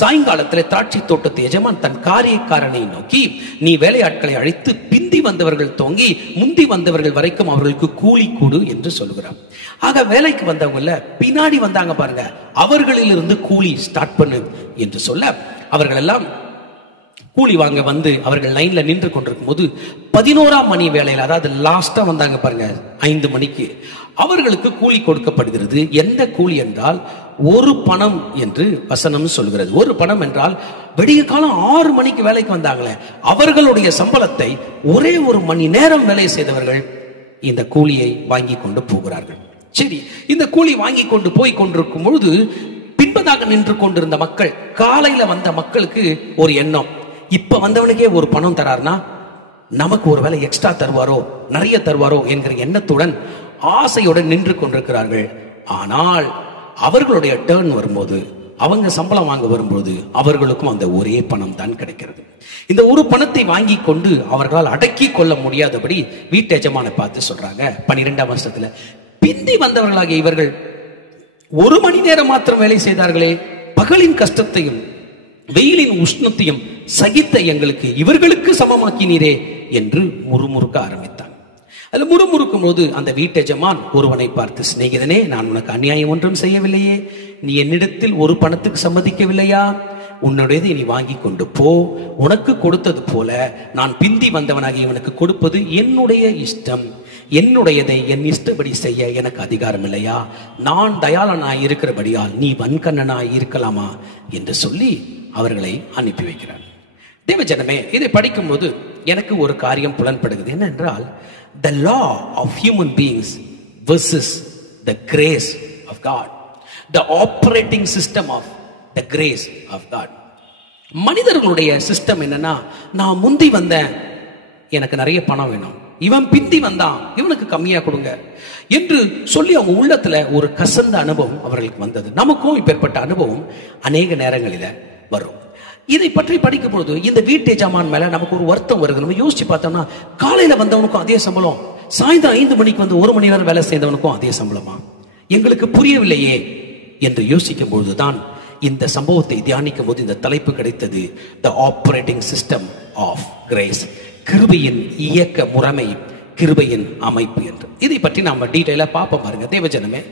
சாயங்காலத்தில் திராட்சை தோட்டத்து எஜமான் தன் காரியக்காரனை நோக்கி, நீ வேலையாட்களை அழைத்து பிந்தி வந்தவர்கள் துவங்கி முந்தி வந்தவர்கள் வரைக்கும் அவர்களுக்கு கூலி கொடு என்று சொல்லுகிறார். ஆக வேலைக்கு வந்தவங்கள பின்னாடி வந்தாங்க பாருங்க, அவர்களிலிருந்து கூலி ஸ்டார்ட் பண்ணு என்று சொல்ல, அவர்கள் எல்லாம் கூலி வாங்க வந்து அவர்கள் லைன்ல நின்று கொண்டிருக்கும் போது 11ஆம் மணி வேலையில், அதாவது லாஸ்டா வந்தாங்க பாருங்க 5 மணிக்கு, அவர்களுக்கு கூலி கொடுக்கப்படுகிறது. எந்த கூலி என்றால் 1 பணம் என்று வசனம் சொல்கிறது. 1 பணம் என்றால் விடிய காலம் 6 மணிக்கு வேலைக்கு வந்தாங்களே, அவர்களுடைய சம்பளத்தை ஒரே 1 மணி நேரம் வேலை செய்தவர்கள் இந்த கூலியை வாங்கி கொண்டு போகிறார்கள். சரி, இந்த கூலி வாங்கி கொண்டு போய் கொண்டிருக்கும் பொழுது பின்பதாக நின்று கொண்டிருந்த மக்கள், காலையில வந்த மக்களுக்கு ஒரு எண்ணம், இப்ப வந்தவனுக்கே ஒரு பணம் தராருனா நமக்கு ஒரு வேலை எக்ஸ்ட்ரா தருவாரோ, நிறைய தருவாரோ என்கிற எண்ணத்துடன் ஆசையுடன் நின்று கொண்டிருக்கிறார்கள். ஆனால் அவர்களுடைய டர்ன் வரும்போது, அவங்க சம்பளம் வாங்க வரும்போது அவர்களுக்கும் அந்த ஒரே பணம் தான் கிடைக்கிறது. இந்த ஒரு பணத்தை வாங்கி கொண்டு அவர்களால் அடக்கி கொள்ள முடியாதபடி வீட்டு எஜமானை பார்த்து சொல்றாங்க 12ஆம் வருஷத்துல, பிந்தி வந்தவர்களாகிய இவர்கள் 1 மணி நேரம் மாத்திரம் வேலை செய்தார்களே, பகலின் கஷ்டத்தையும் வெயிலின் உஷ்ணத்தையும் சகித்த எங்களுக்கு இவர்களுக்கு சமமாக்கினீரே என்று முறுமுறுக்க ஆரம்பித்தான். அது முறுமுறுக்கும் போது அந்த வீட்டெஜமான் ஒருவனை பார்த்து, சிநேகிதனே, நான் உனக்கு அநியாயம் ஒன்றும் செய்யவில்லையே, நீ என்னிடத்தில் 1 பணத்துக்கு சம்மதிக்கவில்லையா? உன்னுடையதை நீ வாங்கி கொண்டு போ. உனக்கு கொடுத்தது போல நான் பிந்தி வந்தவனாக இவனுக்கு கொடுப்பது என்னுடைய இஷ்டம். என்னுடையதை என் இஷ்டப்படி செய்ய எனக்கு அதிகாரம் இல்லையா? நான் தயாளனாய் இருக்கிறபடியால் நீ வன்கண்ணனாய் இருக்கலாமா என்று சொல்லி அவர்களை அனுப்பி வைக்கிறார். தேவஜனமே, இதை படிக்கும்போது எனக்கு ஒரு காரியம் புலன்படுகிறது. என்னென்றால், the law of human beings versus the grace of God, the operating system of the grace of God. மனிதர்களுடைய சிஸ்டம் என்னன்னா, நான் முந்தி வந்தேன், எனக்கு நிறைய பணம் வேணும், இவன் பிந்தி வந்தான், இவனுக்கு கம்மியா கொடுங்க என்று சொல்லி அவங்க உள்ளத்துல ஒரு கசந்த அனுபவம் அவர்களுக்கு வந்தது. நமக்கும் இப்பேற்பட்ட அனுபவம் அநேக நேரங்களில வரும். இதை பற்றி படிக்கும் பொழுது இந்த வீட்டு எஜமான் மேல நமக்கு ஒரு வருத்தம் வருது. நம்ம யோசிச்சு பார்த்தோம்னா, காலையில வந்தவனுக்கும் அதே சம்பளம், சாயந்தரம் 5 மணிக்கு வந்து 1 மணி நேரம் வேலை செய்தவனுக்கும் அதே சம்பளமா? எங்களுக்கு புரியவில்லையே என்று யோசிக்கும் பொழுதுதான் இந்த சம்பவத்தை தியானிக்கும் போது இந்த தலைப்பு கிடைத்தது, த ஆப்பரேட்டிங் சிஸ்டம் ஆஃப் கிரேஸ், கிருபையின் இயக்க முறைமை, கிருபையின் அமைப்பு என்று. இதை பற்றி நாம டீடைலா பார்ப்போம் பாருங்க. தேவஜனமே,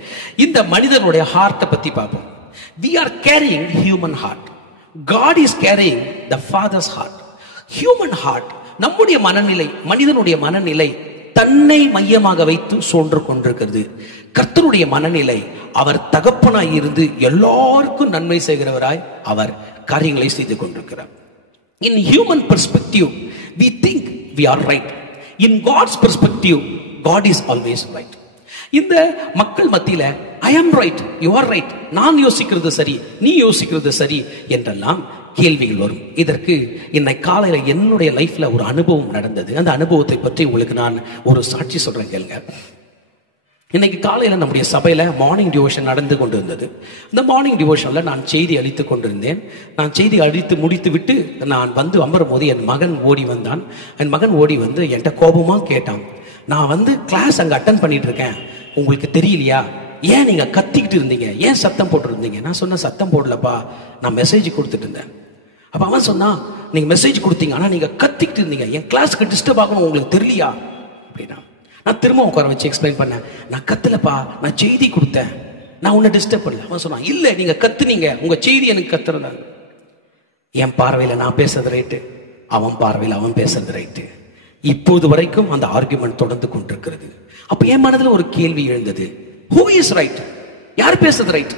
இந்த மனிதனுடைய ஹார்ட்டை பத்தி பார்ப்போம். We are carrying human heart. God is carrying the Father's heart. Human heart, நம்முடைய மனநிலை, மனிதனுடைய மனநிலை தன்னை மையமாக வைத்து சோன்று கொண்டிருக்கிறது. கர்த்தருடைய மனநிலை, அவர் தகப்பனாய் இருந்து எல்லாருக்கும் நன்மை செய்கிறவராய் அவர் காரியங்களை செய்து கொண்டிருக்கிறார். In human perspective, we think we are right. In God's perspective, God is always right. இந்த மக்கள் மத்தியில I am right, you are right, நான் யோசிக்கிறது சரி, நீ யோசிக்கிறது சரி என்றெல்லாம் கேள்விகள் வரும். இதற்கு இன்னைக்கு காலையில என்னுடைய லைஃப்ல ஒரு அனுபவம் நடந்தது. அந்த அனுபவத்தை பற்றி உங்களுக்கு நான் ஒரு சாட்சி சொல்றேன், கேளுங்க. இன்னைக்கு காலையில நம்முடைய சபையில மார்னிங் டிவோஷன் நடந்து கொண்டு இருந்தது. இந்த மார்னிங் டிவோஷன்ல நான் செய்தி அளித்து கொண்டிருந்தேன். நான் செய்தி அளித்து முடித்து விட்டு நான் வந்து அமரும் போது என் மகன் ஓடி வந்தான். என் மகன் ஓடி வந்து என்கிட்ட கோபமா கேட்டான், நான் வந்து கிளாஸ் அங்கே அட்டன் பண்ணிட்டு இருக்கேன், உங்களுக்கு தெரியலையா? ஏன் நீங்க கத்திக்கிட்டு இருந்தீங்க, ஏன் சத்தம் போட்டு இருந்தீங்க? நான் சொன்ன சத்தம் போடலப்பா, நான் மெசேஜ் கொடுத்துட்டு இருந்தேன். அப்ப அவன் சொன்னா, நீங்க மெசேஜ் கொடுத்தீங்க, ஆனா நீங்க கத்திக்கிட்டு இருந்தீங்க, என் கிளாஸ்க்கு டிஸ்டர்ப் ஆகணும், உங்களுக்கு தெரியலையா அப்படின்னா. நான் திரும்ப உட்கார வச்சு எக்ஸ்பிளைன் பண்ணேன், நான் கத்தலப்பா, நான் செய்தி கொடுத்தேன், நான் உன்னை டிஸ்டர்ப் பண்ணல. அவன் சொன்னான், இல்ல நீங்க கத்துனீங்க, உங்க செய்தி எனக்கு கத்துறதாங்க. என் பார்வையில நான் பேசுறது ரைட்டு, அவன் பார்வையில் அவன் பேசுறது ரைட்டு. இப்போது வரைக்கும் அந்த ஆர்குமெண்ட் தொடர்ந்து கொண்டிருக்கிறது. அப்ப என் மனதில் ஒரு கேள்வி எழுந்தது, who is right? யார் பேசுறது ரைட்?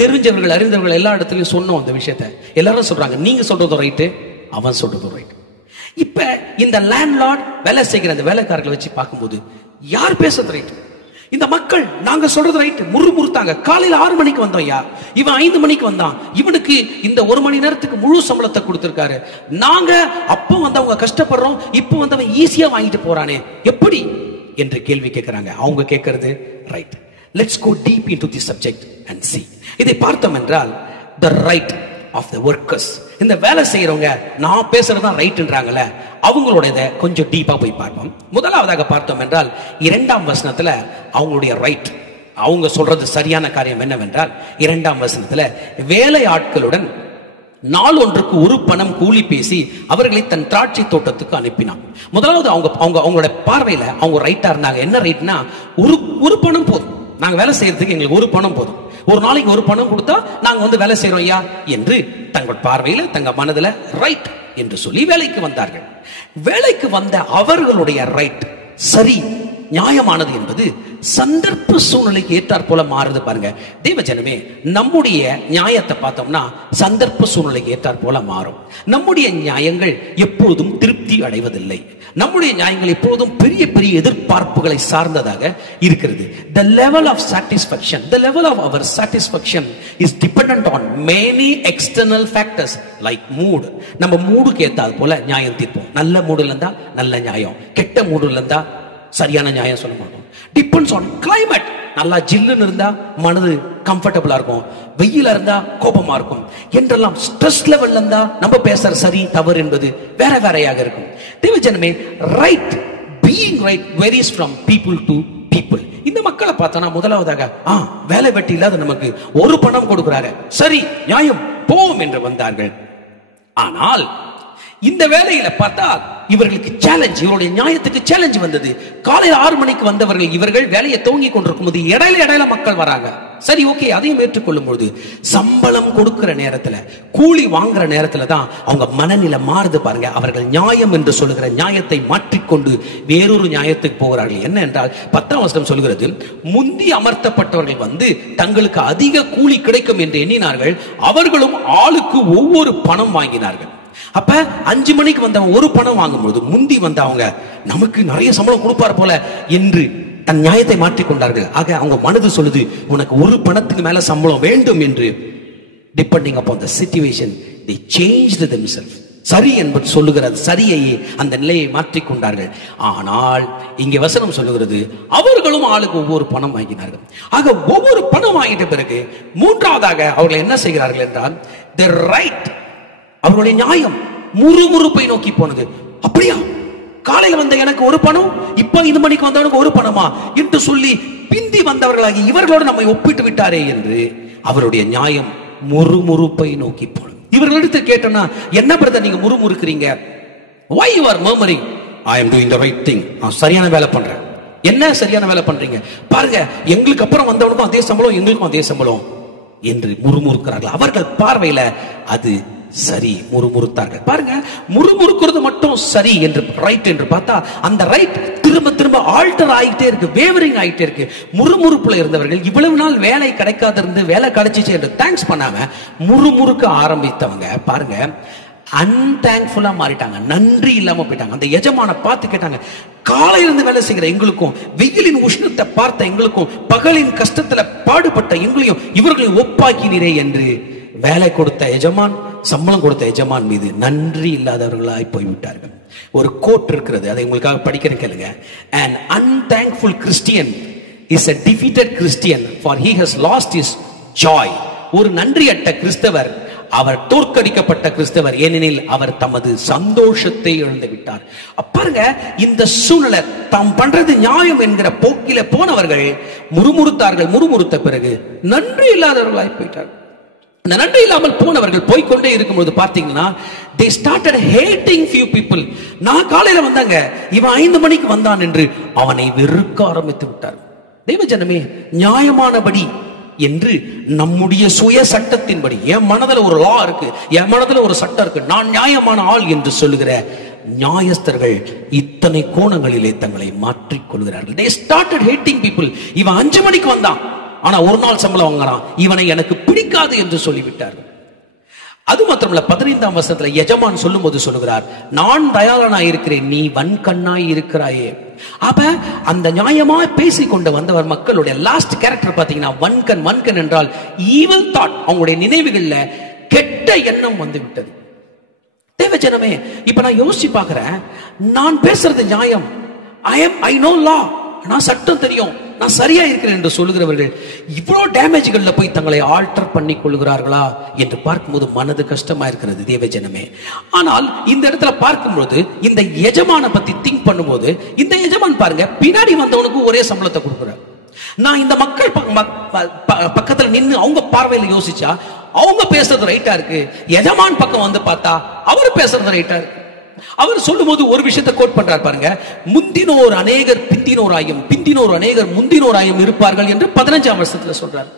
தெரிஞ்சவர்கள் அறிந்தவர்கள் எல்லா இடத்துலயும் சொன்னோம் அந்த விஷயத்தை. எல்லாரும் சொல்றாங்க, நீங்க சொல்றதும் ரைட்டு, அவன் சொல்றதும் ரைட். இப்ப இந்த லேண்ட்லார்ட் வேலை செய்கிற அந்த வேலைக்காரர்களை வச்சு பார்க்கும்போது யார் பேசுறது ரைட்? இந்த மக்கள் நாங்க சொல்றது ரைட் முறுமுறுத்தாங்க. காலையில 6 மணிக்கு வந்தோம், யா இவன் 5 மணிக்கு வந்தான், இவனுக்கு இந்த 1 மணி நேரத்துக்கு முழு சம்பளத்தை கொடுத்திருக்காரு, நாங்க அப்போ வந்தவங்க கஷ்டப்படுறோம், இப்போ வந்தவன் ஈஸியா வாங்கிட்டு போறானே எப்படி என்று கேள்வி கேட்கிறாங்க. அவங்க கேட்கறது right. Let's go deep into the subject and see. இதை பார்த்தோம் என்றால் the right of the workers, இந்த வேலை செய்யறவங்க நான் பேசுறதுதான் ரைட்ன்றாங்கல்ல, அவங்களோட இதை கொஞ்சம் டீப்பா போய் பார்ப்போம். முதலாவதாக பார்த்தோம் என்றால் 2ஆம் வசனத்துல அவங்களுடைய ரைட், அவங்க சொல்றது சரியான காரியம் என்னவென்றால் 2ஆம் வசனத்துல வேலை ஆட்களுடன் நாள் ஒன்றுக்கு 1 பணம் கூலி பேசி அவர்களை தன் திராட்சை தோட்டத்துக்கு அனுப்பினான். முதலாவது அவங்களோட பார்வையில அவங்க ரைட்டா இருந்தாங்க. என்ன ரைட்னா, ஒரு பணம் போதும், நாங்க வேலை செய்யறதுக்கு எங்களுக்கு 1 பணம் போதும், ஒரு நாளைக்கு 1 பணம் கொடுத்தா நாங்க வந்து வேலை செய்யறோம் ஐயா என்று தங்கள் பார்வையில தங்க மனதுல ரைட் என்று சொல்லி வேலைக்கு வந்தார்கள். வேலைக்கு வந்த அவர்களுடைய ரைட் சரி நியாயமானது என்பது சந்தர்ப்ப சூழ்நிலைக்கு ஏற்றாற் போல மாறுது. பாருங்க தேவஜனமே, நம்முடைய நியாயத்தை பார்த்தோம்னா சந்தர்ப்ப சூழ்நிலைக்கு ஏற்றாற் போல மாறும். நம்முடைய நியாயங்கள் எப்பொழுதும் திருப்தி அடைவதில்லை. நம்முடைய நியாயங்கள் எப்பொழுதும் பெரிய பெரிய எதிர்பார்ப்புகளை சார்ந்ததாக இருக்கிறது. The level of satisfaction, the level of our satisfaction is dependent on many external factors like mood. நம்ம மூடுக்கு ஏத்தாது போல நியாயம் தீர்ப்போம். நல்ல மூடுல இருந்தா நல்ல நியாயம், கெட்ட மூடுல இருந்தா சரியான நியாயம் சொல்ல மாட்டோம். Depends on climate. நல்லா ஜில்லுன்னு இருந்தா மனது கம்ஃபர்டபுளா இருக்கும், வெயிலா இருந்தா கோபமா இருக்கும் என்றெல்லாம். ஸ்ட்ரெஸ் லெவல்ல இருந்தா நம்ம பேசுற சரி தவறு என்பது வேற வேறையாக இருக்கும். தேவஜனமே, right, being right varies from people to people. இந்த மக்களை பார்த்தோம்னா முதலாவதாக வேலை வெட்டி இல்லாத நமக்கு 1 பணம் கொடுக்கிறாரு, சரி நியாயம் போவோம் என்று வந்தார்கள். ஆனால் இந்த வேலையில பார்த்தா இவர்களுக்கு சேலஞ்ச், இவருடைய நியாயத்துக்கு சேலஞ்ச் வந்தது. காலையில் 6 மணிக்கு வந்தவர்கள் இவர்கள் வேலையை துவங்கி கொண்டிருக்கும் போது இடையில மக்கள் வராங்க. சரி ஓகே, அதையும் ஏற்றுக்கொள்ளும் பொழுது சம்பளம் கொடுக்கிற நேரத்துல, கூலி வாங்குற நேரத்துல தான் அவங்க மனநிலை மாறுது. பாருங்க, அவர்கள் நியாயம் என்று சொல்லுகிற நியாயத்தை மாற்றிக்கொண்டு வேறொரு நியாயத்துக்கு போகிறார்கள். என்ன என்றால் 10ஆம் வசனம் சொல்கிறது, முந்தி அமர்த்தப்பட்டவர்கள் வந்து தங்களுக்கு அதிக கூலி கிடைக்கும் என்று எண்ணினார்கள், அவர்களும் ஆளுக்கு ஒவ்வொரு பணம் வாங்கினார்கள். அப்ப 5 மணிக்கு வந்தவங்க 1 பணம் வாங்கும்போது முந்தி வந்தவங்க நமக்கு நிறைய சம்பளம் கொடுப்பார் போல என்று தன் நியாயத்தை மாற்றிக்கொண்டார்கள். ஆக அவங்க மனது சொல்லுது, உனக்கு 1 பணத்துக்கு மேல சம்பளம் வேண்டும் என்று. Depending upon the situation they changed themselves. சரி என்பது சொல்லுகிறது, சரியையே அந்த நிலையை மாற்றிக்கொண்டார்கள். ஆனால் இங்கே வசனம் சொல்லுகிறது, அவர்களும் ஆளுக்கு ஒவ்வொரு பணம் வாங்கினார்கள். ஆக ஒவ்வொரு பணம் வாங்கிட்ட பிறகு மூன்றாவதாக அவர்கள் என்ன செய்கிறார்கள் என்றால், the right, அவருடைய நியாயம் முறுமுறுப்பை நோக்கி போனது. அப்படியா, காலையில் வந்த எனக்கு 1 பணம், இப்ப 5 மணிக்கு வந்தவனுக்கு 1 பணமா என்று சொல்லி பிந்தி வந்தவர்களாகி இவர்களோடு நம்மை ஒப்பிட்டு விட்டாரே என்று அவருடைய நியாயம் முறுமுறுப்பை நோக்கி போனது. இவர்களிடத்து கேட்டோம்னா, என்ன பிரதர் நீங்க முறுமுறுக்கிறீங்க? why you are murmuring? I am doing the right thing. நான் சரியான வேலை பண்றேன். என்ன சரியான வேலை பண்றீங்க? பாருங்க, எங்களுக்கு அப்புறம் வந்தவனுக்கும் அதே சம்பளம், எங்களுக்கும் அதே சம்பளம் என்று முறுமுறுக்கிறார்கள். அவர்கள் பார்வையில அது சரி, முறுமுறுத்தார்கள். பாருங்க, முறுமுறுக்கிறது மட்டும் சரி என்று ரைட் என்று பார்த்தா அந்த ரைட் திரும்ப திரும்ப ஆல்டர் ஆகிட்டே இருக்கு, வேவரிங் ஆகிட்டே இருக்கு. முறுமுறுப்புல இருந்தவர்கள் இவ்வளவு நாள் வேலை கிடைக்காத இருந்து வேலை கிடைச்சிச்சு என்று தேங்க்ஸ் பண்ணாம முறுமுறுக்க ஆரம்பித்தவங்க பாருங்க அன்தேங்க்ஃபுல்லா மாறிட்டாங்க, நன்றி இல்லாம போயிட்டாங்க. அந்த எஜமான பார்த்து கேட்டாங்க, காலையில இருந்து வேலை செய்கிற எங்களுக்கும், வெயிலின் உஷ்ணத்தை பார்த்த எங்களுக்கும், பகலின் கஷ்டத்துல பாடுபட்ட எங்களையும் இவர்களையும் ஒப்பாக்கினீரே என்று வேலை கொடுத்த எஜமான், சம்பளம் கொடுத்த எஜமான் மீது நன்றி இல்லாதவர்களாய் போய்விட்டார்கள். ஒரு கோட் இருக்கிறது, அதை உங்களுக்காக படிக்கிறேன் கேளுங்க. An unthankful Christian is a defeated Christian, for he has lost his joy. ஒரு நன்றியற்ற கிறிஸ்தவர் அவர் தோற்கடிக்கப்பட்ட கிறிஸ்தவர், ஏனெனில் அவர் தமது சந்தோஷத்தை இழந்து விட்டார். பாருங்க, இந்த சூழ்நிலை தாம் பண்றது நியாயம் என்கிற போக்கில போனவர்கள் முறுமுறுத்தார்கள். முறுமுறுத்த பிறகு நன்றி இல்லாதவர்களாய் போயிட்டார்கள். இந்த நன்றி இல்லாமல் போனவர்கள் போய்கொண்டே இருக்கும்போது பார்த்தீங்கன்னா they started hating few people. நான் காலையில வந்தாங்க, இவன் 5 மணிக்கு வந்தான் என்று அவனை வெறுக்க ஆரம்பித்து விட்டார். தேவ ஜனமே, நியாயமானபடி என்று நம்முடைய சுய சட்டத்தின்படி, என் மனதில் ஒரு லா இருக்கு, என் மனதில் ஒரு சட்டம் இருக்கு, நான் நியாயமான ஆள் என்று சொல்லுகிற நியாயஸ்தர்கள் இத்தனை கோணங்களிலே தங்களை மாற்றிக் கொள்கிறார்கள். they started hating people. இவன் 5 மணிக்கு வந்தான், ஆனா ஒரு நாள் சம்பளம் வாங்குறான், இவனை எனக்கு பிடிக்காது என்று சொல்லிவிட்டார்கள். அது மாத்திரமல்ல, 15ஆம் வசனத்துல எஜமான் சொல்லும் போது சொல்லுகிறார், நான் தயாளனாய் இருக்கிறேன், நீ வன்கண்ணாய் இருக்கிறாயே. அப்ப அந்த நியாயமா பேசி கொண்டு வந்தவர் மக்களுடைய லாஸ்ட் கேரக்டர் பாத்தீங்கன்னா வன்கண். வன்கண் என்றால் ஈவில் தாட், அவங்களுடைய நினைவுகள்ல கெட்ட எண்ணம் வந்து விட்டது. தேவஜனமே, இப்ப நான் யோசிச்சு பாக்குறேன், நான் பேசுறது நியாயம், ஐ நோ லா, நான் சட்டம் தெரியும், நான் சரியா இருக்கிறேன் என்று சொல்லுகிறவர்கள் இவ்வளவு டேமேஜ்கள்ல போய் தங்களை ஆல்டர் பண்ணி கொள்கிறார்களா என்று பார்க்கும்போது மனது கஷ்டமா இருக்கிறது தேவஜனமே. ஆனால் இந்த இடத்துல பார்க்கும்போது இந்த எஜமான பத்தி திங்க் பண்ணும்போது, இந்த எஜமான் பாருங்க, பின்னாடி வந்தவனுக்கு ஒரே சம்பளத்தை கொடுக்கிறார். நான் இந்த மக்கள் பக்கத்துல நின்று அவங்க பார்வையில யோசிச்சா அவங்க பேசுறது ரைட்டா இருக்கு, எஜமான் பக்கம் வந்து பார்த்தா அவர் பேசுறது ரைட்டா இருக்கு. அவர் சொல்லும் போது ஒரு விஷயத்தை கோட் பண்றார் பாருங்க, முந்தினோர் அநேகர் பிந்தினோராயும் பிந்தினோர் அநேகர் முந்தினோராயும் இருப்பார்கள் என்று 15ஆம் வருஷத்துல சொல்றார்.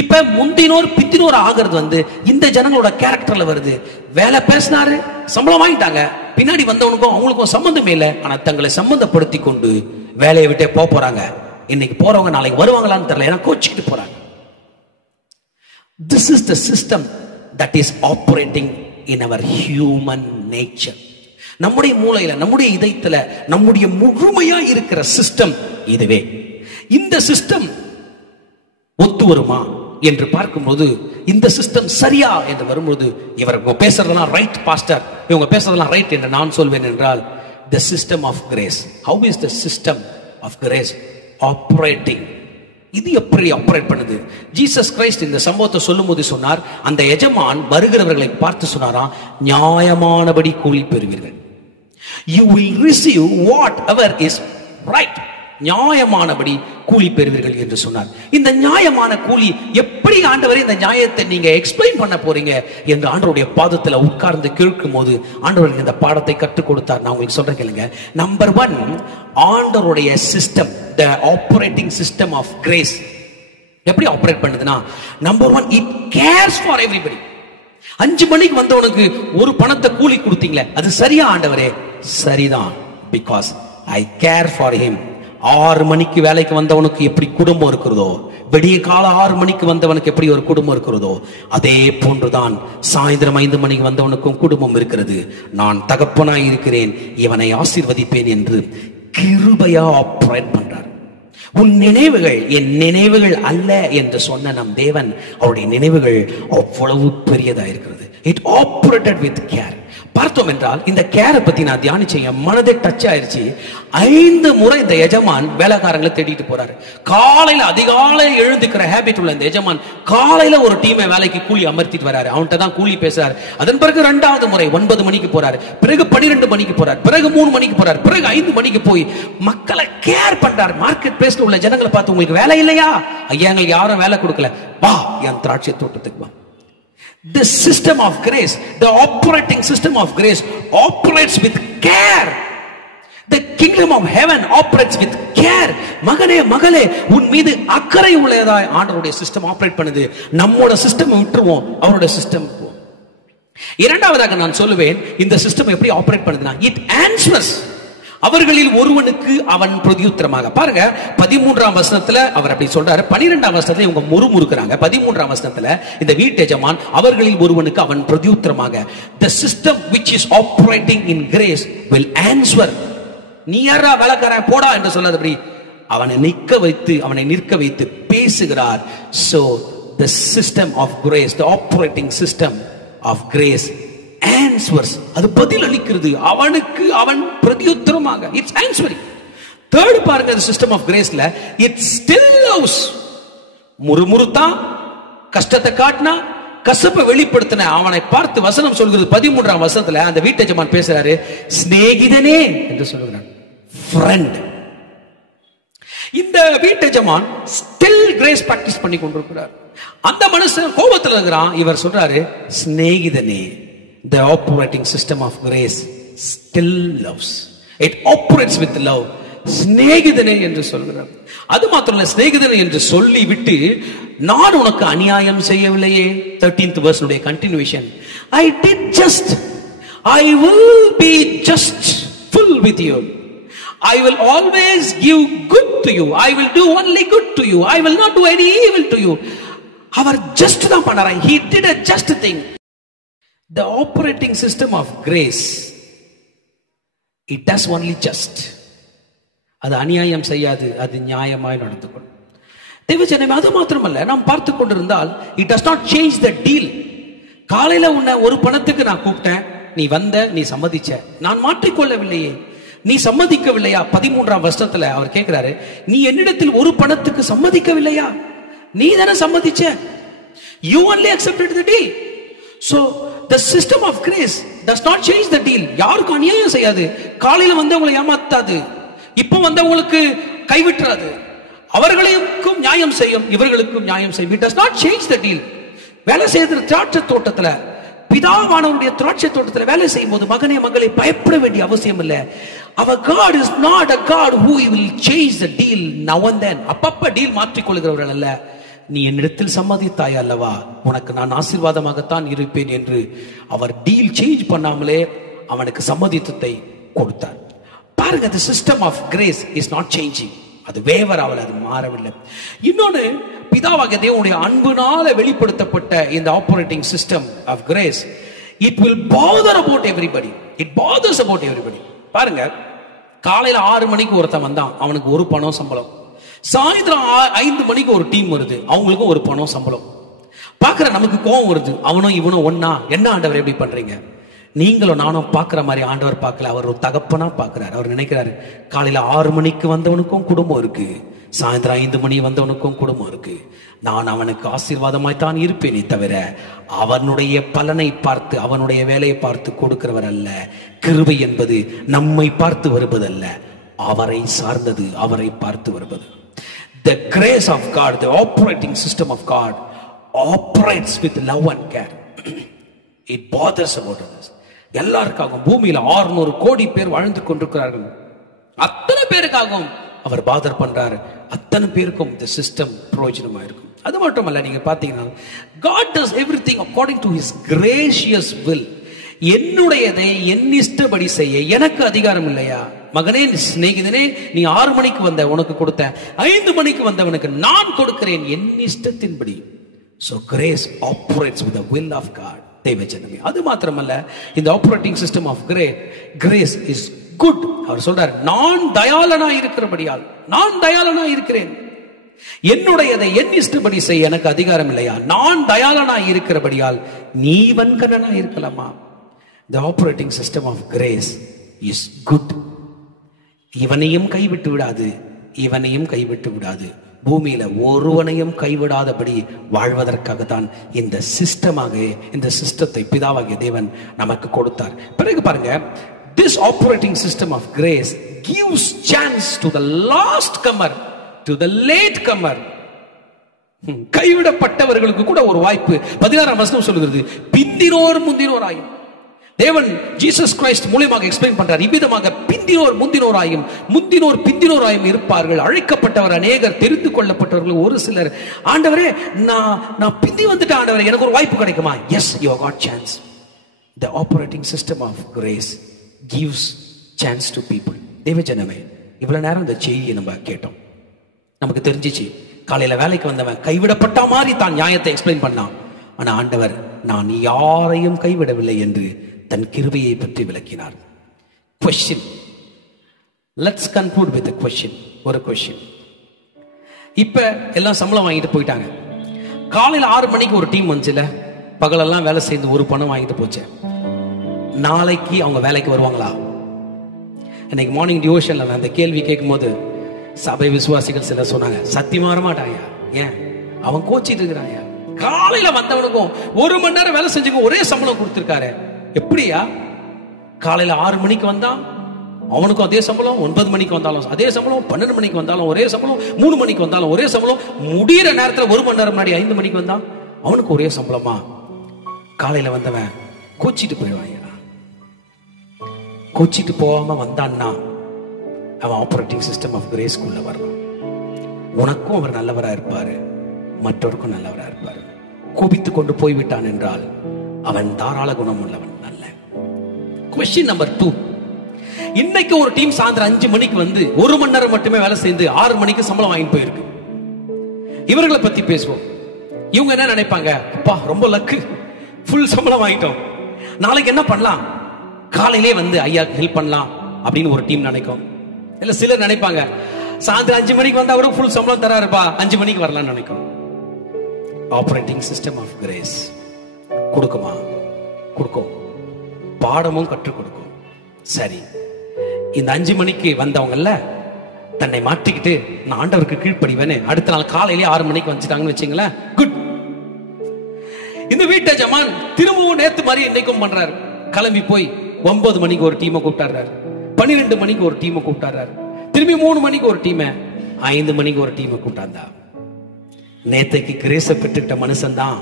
இப்ப முந்தினோர் பிந்தினோர் ஆகிறது வந்து இந்த ஜனங்களோட கேரக்டர்ல வருது. வேலை பேசினாரு, சம்பளம் வாங்கிட்டாங்க, பின்னாடி வந்தவனுக்கும் அவங்களுக்கும் சம்பந்தமே இல்லை, ஆனா தங்களை சம்பந்தப்படுத்தி கொண்டு வேலையை விட்டே போறாங்க. இன்னைக்கு போறவங்க நாளைக்கு வருவாங்களான்னு தெரியல, ஏன்னா கோச்சிக்கிட்டு போறாங்க. This is the system that is operating in our human nature. நம்முடைய மூளையில, நம்முடைய இதயத்துல, நம்முடைய முழுமையா இருக்கிற சிஸ்டம் இதுவே. இந்த சிஸ்டம் ஒத்து வருமா என்று பார்க்கும்போது, இந்த சிஸ்டம் சரியா என்று வரும்போது, இவங்க பேசுறதெல்லாம் ரைட் பாஸ்டர், இவங்க பேசுறதெல்லாம் ரைட் என்று நான் சொல்வேன் என்றால், the system of grace. How is the system of grace operating? இது எப்படி ஆபரேட் பண்ணுது? ஜீசஸ் கிரைஸ்ட் இந்த சம்பவத்தை சொல்லும் போது சொன்னார், அந்த எஜமான் வருகிறவர்களை பார்த்து சொன்னாராம், நியாயமானபடி கூலி பெறுவீர்கள். You will receive whatever is right. நியாயமானபடி கூலி பெறுவீர்கள் என்று சொன்னார். இந்த நியாயமான கூலி எப்படி ஆண்டவரே இந்த நியாயத்தை நீங்க எக்ஸ்பிளைன் பண்ண போறீங்க என்று ஆண்டவருடைய பாதத்துல உட்கார்ந்து கேட்கும் போது ஆண்டவர் இந்த பாடத்தை கற்றுக் கொடுத்தார். நான் உங்களுக்கு சொல்றேன் கேளுங்க. நம்பர் 1, ஆண்டவருடைய system, the operating system of grace எப்படி ஆபரேட் பண்ணுதுன்னா, number 1, it cares for everybody. 5 மணிக்கு வந்தவனுக்கு ஒரு பணத்தை கூலி கொடுத்தீங்களே, அது சரியா ஆண்டவரே? சரிதான். because I care for him. 6 மணிக்கு வேலைக்கு வந்தவனுக்கு எப்படி குடும்பம் இருக்கிறதோ, விடிய கால 6 மணிக்கு வந்தவனுக்கு எப்படி ஒரு குடும்பம் இருக்கிறதோ, அதே போன்றுதான் சாயந்தரம் 5 மணிக்கு வந்தவனுக்கும் குடும்பம் இருக்கிறது. நான் தகப்பனாய் இருக்கிறேன், இவனை ஆசீர்வதிப்பேன் என்று கிருபையா ஆபரேட் பண்றார். உன் நினைவுகள் என் நினைவுகள் அல்ல என்று சொன்ன நம் தேவன், அவருடைய நினைவுகள் அவ்வளவு பெரியதா இருக்கிறது. It operated with care. பார்த்தோம் என்றால் இந்த கேரை பத்தி நான் தியானிச்சேன், என் மனதே டச் ஆயிருச்சு. 5 முறை இந்த எஜமான் வேலைக்காரங்களை தேடிட்டு போறாரு. காலையில அதிகாலையில் எழுந்துக்கிற ஹேபிட் உள்ள இந்த எஜமான் காலையில ஒரு டீமை வேலைக்கு கூலி அமர்த்திட்டு வராரு. அவன்கிட்ட தான் கூலி பேசுறாரு. அதன் பிறகு 2வது முறை 9 மணிக்கு போறாரு, பிறகு 12 மணிக்கு போறாரு, பிறகு 3 மணிக்கு போறாரு, பிறகு 5 மணிக்கு போய் மக்களை கேர் பண்றாரு. மார்க்கெட் பிளேஸ்ல உள்ள ஜனங்களை பார்த்து, உங்களுக்கு வேலை இல்லையா? ஐயா, எங்களுக்கு யாரும் வேலை கொடுக்கல, வா என் திராட்சை தோட்டத்துக்கு வா. The system of grace, the operating system of grace operates with care. The kingdom of heaven operates with care. மகனே மகளே, உன் மீது அக்கறை உள்ளதாய் ஆண்டவருடைய சிஸ்டம் ஆபரேட் பண்ணுது. நம்மோட சிஸ்டம் விட்டுருவோம், அவருடைய சிஸ்டம். இரண்டாவதாக நான் சொல்லுவேன், இந்த சிஸ்டம் எப்படி ஆபரேட் பண்ணுதுன்னா, இட் ஆன்சர்ஸ். அவர்களில் ஒருவனுக்கு அவன் பிரதியுத்தரமாக. பாருங்க, 13ஆம் வசனத்துல அவர் அப்படி சொல்றாரு. 12ஆம் வசனத்துல இவங்க முறுமுறுக்கிறாங்க. 13ஆம் வசனத்துல இந்த வீட்டு எஜமான் அவர்களில் ஒருவனுக்கு அவன் பிரதியுத்தரமாக. The system which is operating in grace will answer. நீ யாரா வேலைக்காரன் போடா என்று சொல்லாதபடி அவனை நிற்க வைத்து பேசுகிறார். So the system of grace, the operating system of grace answers. அது பதில் அளிக்கிறது, அவனுக்கு அவன் பிரதியுத்தரமாக. It's answering. Third பாருங்க, the system of graceல it still loves. முறுமுறுத்தா, கஷ்டத்தை காட்டினா, கசப்பை வெளிப்படுத்தின அவனை பார்த்து வசனம் சொல்கிறது 13ஆம் வசனத்துல அந்த வீட்டெஜமான் பேசுறாரு, சிநேகிதனே என்று சொல்லுகிறான். ஃப்ரெண்ட். இந்த வீட்டெஜமான் ஸ்டில் கிரேஸ் பிராக்டிஸ் பண்ணி கொண்டிருக்கிறார். அந்த மனுஷன் கோபத்தில் இருக்கிறான். இவர் சொல்றாரு, சிநேகிதனே. The operating system of grace still loves. It operates with love. சிநேகிதனே என்று சொல்கிறார். அது மாத்திரமல்ல, சிநேகிதனே என்று சொல்லி விட்டு, நான் உனக்கு அநியாயம் செய்யவில்லையே. 13th verse உடைய continuation. I did just. I will be just full with you. I will always give good to you. I will do only good to you. I will not do any evil to you. அவர் just தான் பண்ணாரா. He did a just thing. The operating system of grace, it does only just. அது அநியாயம் செய்யாது, அது நியாயமாய் நடந்து கொள்ளும். தேவஜனமே, அது மாத்திரமல்ல, நாம் பார்த்து கொண்டிருந்தால் it does not change the deal. காலையில உன்னை ஒரு பணத்துக்கு நான் கூப்பிட்டேன், நீ வந்த, நீ சம்மதிச்ச, நான் மாற்றிக்கொள்ளவில்லையே, நீ சம்மதிக்கவில்லையா? 13ஆம் வருஷத்துல அவர் கேட்கிறாரு, நீ என்னிடத்தில் ஒரு பணத்துக்கு சம்மதிக்கவில்லையா? நீ தானே சம்மதிச்ச. You only accepted the deal. So the system of grace does not change the deal. யாருக்கும் அநியாயம் செய்யாது. காலையில வந்தவங்களை ஏமாத்தாது, இப்போ வந்தவங்களுக்கு கைவிட்டுறாது. அவர்களுக்கும் நியாயம் செய்யும், இவர்களுக்கும் நியாயம் செய்யும். It does not change the deal. வேலை செய்யற திராட்சை தோட்டத்துல, பிதாவானவருடைய திராட்சை தோட்டத்துல வேலை செய்யும் போது, மகனே மகளை பயப்பட வேண்டிய அவசியம் இல்லை. Our God is not a God who will change the deal now and then. அப்பப்ப டீல் மாற்றிக் கொள்கிறவர்கள் அல்ல. நீ என்னிடத்தில் சம்மதித்தாய் அல்லவா, உனக்கு நான் ஆசீர்வாதமாகத்தான் இருப்பேன் என்று அவர் டீல் சேஞ்ச் பண்ணாமலே அவனுக்கு சம்மதித்தத்தை கொடுத்தார். பாருங்க, the system of grace is not changing. அது வேவர் ஆவல, அது மாறவில்லை. இன்னொன்னு, பிதாவாகிய தேவனுடைய அன்புனால வெளிப்படுத்தப்பட்ட இந்த operating system of grace, it will bother about everybody. It bothers about everybody. பாருங்க, காலையில 6 மணிக்கு ஒருத்தன் வந்தான், அவனுக்கு ஒரு பணம் சம்பளம். சாயந்தரம் 5 மணிக்கு ஒரு டீம் வருது, அவங்களுக்கும் ஒரு பணம் சம்பளம். பாக்குற நமக்கு கோபம் வருது, அவனும் இவனும் ஒன்னா, என்ன ஆண்டவர் எப்படி பண்றீங்க? நீங்களும் நானும் பார்க்குற மாதிரி ஆண்டவர் பார்க்கல. அவர் ஒரு தகப்பனா பார்க்கிறார். அவர் நினைக்கிறாரு, காலையில 6 மணிக்கு வந்தவனுக்கும் குடும்பம் இருக்கு, சாயந்தரம் 5 மணி வந்தவனுக்கும் குடும்பம் இருக்கு. நான் அவனுக்கு ஆசீர்வாதமாய் தான் இருப்பேனே தவிர அவனுடைய பலனை பார்த்து, அவனுடைய வேலையை பார்த்து கொடுக்கிறவர் அல்ல. கிருபை என்பது நம்மை பார்த்து வருவதல்ல, அவரை சார்ந்தது, அவரை பார்த்து வருவது. The grace of God, the operating system of God operates with love and care. It bothers about us. எல்லாருக்காகவும் பூமியில 600 கோடி பேர் வாழ்ந்து கொண்டிருக்கிறார்கள். அத்தனை பேருக்காகவும் அவர் பாதர் பண்றாரு. அத்தனை பேருக்கும் இந்த சிஸ்டம் பிரயோஜனமா இருக்கும். அது மட்டுமல்ல, நீங்க பாத்தீங்கன்னா God does everything according to his gracious will. என்னுடையதை என் இஷ்டப்படி செய்ய எனக்கு அதிகாரம் இல்லையா? மகனே, சிநேகிதனே, நீ 6 மணிக்கு வந்த, உனக்கு கொடுத்த, 5 மணிக்கு வந்தவனுக்கு நான் கொடுக்கிறேன் என் இஷ்டத்தின்படி. So grace operates with the will of God. தேவஜனமே, அது மாத்திரமல்ல, இந்த operating system of grace is good. அவர் சொல்றார், நான் தயாளனா இருக்கிறபடியால், நான் தயாளனா இருக்கிறேன், என்னுடையதை என் இஷ்டப்படி செய்ய எனக்கு அதிகாரம் இல்லையா? நான் தயாளனா இருக்கிறபடியால் நீ வன்கணனா இருக்கலாமா? The operating system of grace is good. இவனையும் கைவிட்டு விடாது, இவனையும் கைவிட்டு விடாது. பூமியில ஒருவனையும் கைவிடாதபடி வாழ்வதற்காகத்தான் இந்த சிஸ்டமாக, இந்த சிஸ்டத்தை பிதாவாகிய தேவன் நமக்கு கொடுத்தார். பிறகு பாருங்க, this operating system of grace gives chance to the last comer, to the late comer. கைவிடப்பட்டவர்களுக்கு கூட ஒரு வாய்ப்பு. 16ஆம் வசனம் சொல்லுகிறது, பிந்தினோர் முந்தினோராயும். தேவன் ஜீசஸ் கிரைஸ்ட் மூலமாக எக்ஸ்பிளைன் பண்றார். இவ்விதமாக பிந்தினோர் முந்தினோராயும், முந்தினோர் பிந்தினோராயும் இருப்பார்கள். அழைக்கப்பட்டவர் அநேகர், தெரிந்து கொள்ளப்பட்டவர்கள் ஒரு சிலர். ஆண்டவரே, நான் பிந்தி வந்துட்டேன், ஆண்டவரே எனக்கு ஒரு வாய்ப்பு கிடைக்குமா? Yes, you have got chance. The operating system of grace gives chance to people. தேவஜனமே, இவ்வளவு நேரம் இந்த செய்தியை நம்ம கேட்டோம். நமக்கு தெரிஞ்சிச்சு, காலையில வேலைக்கு வந்தவன் கைவிடப்பட்ட மாதிரி தான் நியாயத்தை எக்ஸ்பிளைன் பண்ணான். ஆனா ஆண்டவர், நான் யாரையும் கைவிடவில்லை என்று தன் கிருபையை பற்றி விளக்கினார். Question. Let's conclude with a question. ஒரு question. இப்ப எல்லாம் சம்பளம் வாங்கிட்டு போயிட்டாங்க. காலையில 6 மணிக்கு ஒரு டீம் வந்துச்சுல, பகலெல்லாம் வேலை செய்து ஒரு பணம் வாங்கிட்டு போச்சு. நாளைக்கு அவங்க வேலைக்கு வருவாங்களா? இன்னைக்கு மார்னிங் டிவோஷன்ல நான் அந்த கேள்வி கேட்கும் போது சபை விசுவாசிகள் சிலர் சொன்னாங்க, சத்தியமா வர மாட்டாங்க. ஏன்? அவன் கோச்சிட்டு இருக்கிறாங்க. காலையில வந்தவனுக்கும் 1 மணி நேரம் வேலை செஞ்சுக்க ஒரே சம்பளம் கொடுத்திருக்காரு. எப்படியா? காலையில 6 மணிக்கு வந்தா அவனுக்கும் அதே சம்பளம், 9 மணிக்கு வந்தாலும் அதே சம்பளம், 12 மணிக்கு வந்தாலும் ஒரே சம்பளம், 3 மணிக்கு வந்தாலும் ஒரே சம்பளம், முடிகிற நேரத்தில் 1 மணி நேரம் முன்னாடி 5 மணிக்கு வந்தா அவனுக்கு ஒரே சம்பளமா? காலையில வந்தவன் கோச்சிட்டு போயிடுவாங்க. கோச்சிட்டு போகாம வந்தான்னா அவன் ஆபரேட்டிங் சிஸ்டம் ஆஃப் கிரேஸ்குள்ள வரலாம். உனக்கும் அவர் நல்லவரா இருப்பாரு, மற்றவருக்கும் நல்லவரா இருப்பாரு. கோபித்து கொண்டு போய்விட்டான் என்றால் அவன் தாராள குணம் உள்ளவன் அல்ல. கொஸ்டின் நம்பர் 2, இன்னைக்கு ஒரு டீம் சாயந்தரம் 5 மணிக்கு வந்து 1 மணி நேரம் மட்டுமே வேலை செய்து 6 மணிக்கு சம்பளம் வாங்கிட்டு போயிருக்கு. இவர்களை பத்தி பேசுவோம். இவங்க என்ன நினைப்பாங்க? அப்பா ரொம்ப லக்கு, ஃபுல் சம்பளம் வாங்கிட்டோம், நாளைக்கு என்ன பண்ணலாம், காலையிலே வந்து ஐயா ஹெல்ப் பண்ணலாம் அப்படின்னு ஒரு டீம் நினைக்கும். இல்ல சிலர் நினைப்பாங்க சாயந்தரம் 5 மணிக்கு வந்தா கூட ஃபுல் சம்பளம் தராருப்பா, 5 மணிக்கு வரலாம்னு நினைக்கும். ஆபரேட்டிங் சிஸ்டம் ஆஃப் கிரேஸ் கொடுக்குமா? கொடுக்கும். பாடமும் கற்றுக் கொடுக்கும். சரி, இந்த 5 மணிக்கு வந்தவங்கல்ல தன்னை மாற்றிக்கிட்டு நான் ஆண்டவருக்கு கீழ்ப்படிவேன்னு அடுத்த நாள் காலையிலே 6 மணிக்கு வந்துட்டாங்கன்னு வச்சுங்களேன், குட். இந்த வீட்டை ஜமான் திரும்பவும் நேத்து மாதிரி இன்னைக்கும் பண்றாரு. கிளம்பி போய் 9 மணிக்கு ஒரு டீமை கூப்பிட்டாரு, 12 மணிக்கு ஒரு டீமை கூப்பிட்டாரு, திரும்பி 3 மணிக்கு ஒரு டீமை, 5 மணிக்கு ஒரு டீமை கூப்பிட்டாந்தா. நேத்தைக்கு கிரேஸ பெற்றுக்கிட்ட மனுஷன் தான்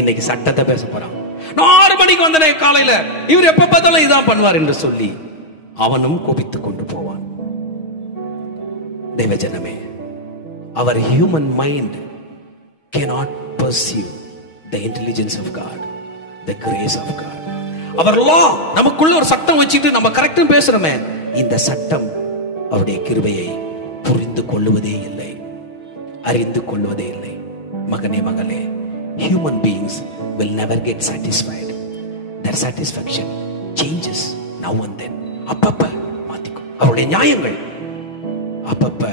இன்னைக்கு சட்டத்தை பேச போறான். நான் 6 மணிக்கு வந்தனே காலையில, இவர் எப்ப பார்த்தாலும் இதான் பண்ணுவார் என்று சொல்லி அவனும் கோபித்துக் கொண்டு போவான். தேவஜனமே, our human mind cannot perceive the intelligence of God, the grace of God. Our law, நமக்குள்ள ஒரு சட்டம் வச்சிட்டு நம்ம கரெக்ட்டா பேசுறோமே, இந்த சட்டம் அவருடைய கிருபையை புரிந்து கொள்வதே இல்லை, அறிந்து கொள்வதே இல்லை. மகனே மகளே, human beings will never get satisfied. Their satisfaction changes now and then. அப்பப்ப மாத்திக்கும். அவருடைய நியாயங்கள் அப்பப்ப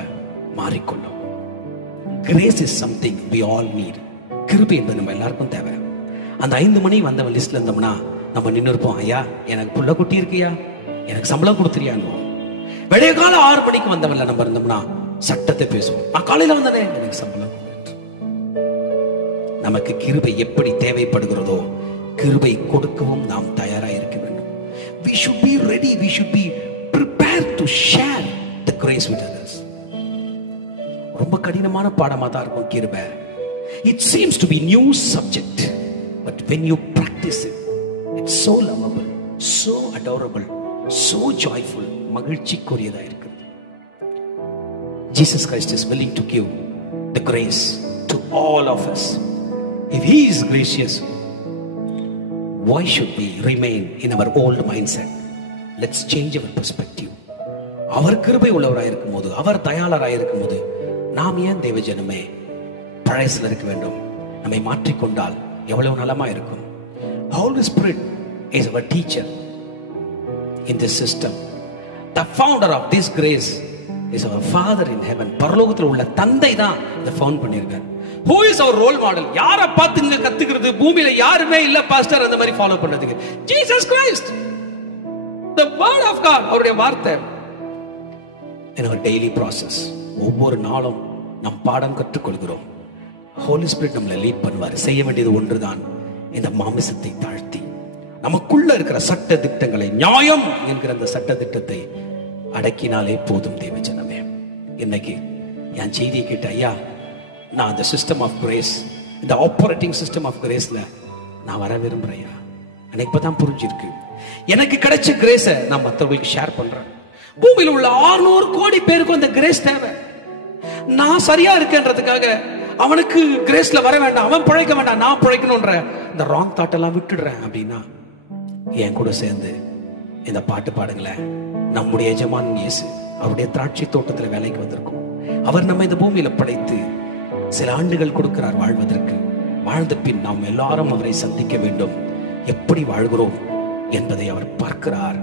மாறிக்கொள்ளும். Grace is something we all need. கிருபை என்பது நம்ம எல்லாருக்கும் தேவை. அந்த 5 மணி வந்தவன் லிஸ்ட்ல இருந்தோம்னா நம்ம நின்று இருப்போம், ஐயா எனக்கு புள்ள குட்டி இருக்கியா, எனக்கு சம்பளம் கொடுத்துறியான்னு. விடிய கால 6 மணிக்கு வந்தவன்ல நம்ம இருந்தோம்னா சட்டத்தை பேசுவோம், நான் காலையில வந்தனே எனக்கு சம்பளம். நமக்கு கிருபை எப்படி தேவைப்படுகிறதோ கிருபை கொடுக்கவும் நாம் தயாரா இருக்க வேண்டும். We should be ready, we should be prepared to share the grace with others. ரொம்ப கடினமான பாடமா தான் இருக்கும் கிருபை. It seems to be new subject, but when you practice it, it's so lovable, so adorable, so joyful. மகிழ்ச்சிக்குரியதா இருக்கு. Jesus Christ is willing to give the grace to all of us. If he is gracious, why should we remain in our old mindset? Let's change our perspective. அவர் கிருபை உள்ளவராய் இருக்கும்போது, அவர் தயாளராய் இருக்கும்போது நாம் ஏன் தேவஜனமே பழையசில் இருக்க வேண்டும்? நம்மை மாற்றிக்கொண்டால் எவ்வளவு நலமா இருக்கும். Holy Spirit is our teacher in this system. The founder of this grace is our Father in heaven. பரலோகத்தில் உள்ள தந்தை தான் இதை ஃபவுண்ட் பண்ணியிருக்கார். Who is our role model? யாரை பார்த்து நீங்க கத்துக்கிறது? பூமியில யாருமே இல்ல பாஸ்டர் அந்த மாதிரி ஃபாலோ பண்றதுக்கு. Jesus Christ, the word of God, அவருடைய வார்த்தை. In our daily process, ஒவ்வொரு நாளும் நாம் பாடம் கற்றுக்கொள்கிறோம். Holy Spirit நம்மளை லீட் பண்ணுவார். செய்ய வேண்டியது ஒன்றுதான், இந்த மாமிசத்தை தாழ்த்தி நமக்குள்ள இருக்கிற சட்ட திட்டங்களை, நியாயம் என்கிற அந்த சட்ட திட்டத்தை அடக்கினாலே போதும். தேவஜனமே, இன்னைக்கு என் செய்தியை கேட்ட ஐயா, நான் அந்த சிஸ்டம் ஆஃப் கிரேஸ், இந்த ஆப்பரேட்டிங் சிஸ்டம் ஆஃப் கிரேஸ்ல நான் வர விரும்புறேன். எனக்கு இப்பதான் புரிஞ்சிருக்கு. எனக்கு கிடைச்ச கிரேஸை நான் மற்றவங்களுக்கு ஷேர் பண்றேன். பூமியில் உள்ள 600 கோடி பேருக்கும் அந்த கிரேஸ் தேவை. நான் சரியா இருக்கேன்றதுக்காக அவனுக்கு கிரேஸ்ல வர வேண்டாம், அவன் பிழைக்க வேண்டாம், நான் பிழைக்கணும்ன்ற இந்த ராங் தாட் எல்லாம் விட்டுடுறேன் அப்படின்னா என் கூட சேர்ந்து இந்த பாட்டு பாடுங்களேன். நம்முடைய எஜமான் இயேசு அவருடைய திராட்சை தோட்டத்துல வேலைக்கு வந்திருக்கும். அவர் நம்ம இந்த பூமியில படைத்து சில ஆண்டுகள் கொடுக்கிறார் வாழ்வதற்கு. வாழ்ந்த பின் நாம் எல்லாரும் அவரை சந்திக்க வேண்டும். எப்படி வாழ்கிறோம் என்பதை அவர் பார்க்கிறார்.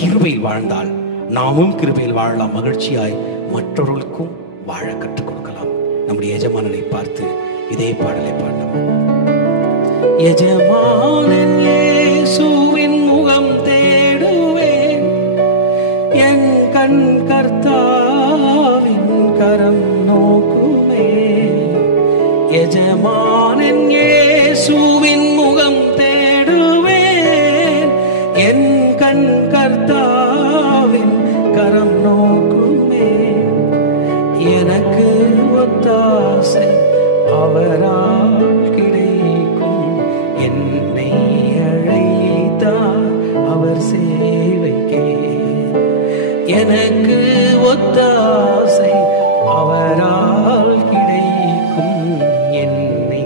கிருபையில் வாழ்ந்தால் நாமும் கிருபையில் வாழலாம். மகிழ்ச்சியாய் மற்றவர்களுக்கும் வாழ கற்றுக் கொடுக்கலாம். நம்முடைய எஜமானனை பார்த்து இதே பாடலை பாடலாம். எஜமானன் இயேசுவின் முகம் தேடுவேன், என் கண் கர்த்தாவின் கரம் நோக்குமே. எஜமானன் இயேசுவின் முகம் தேடுவேன், என் கண் கர்த்தாவின் கரம் நோக்குமே. எனக்கு ஒத்தாசை அவரால் கிடைக்கும், என்னை அழைத்தார் அவர் சேவைக்கே. எனக்கு ஒத்தாசை அவரால் கிடைக்கும், என்னை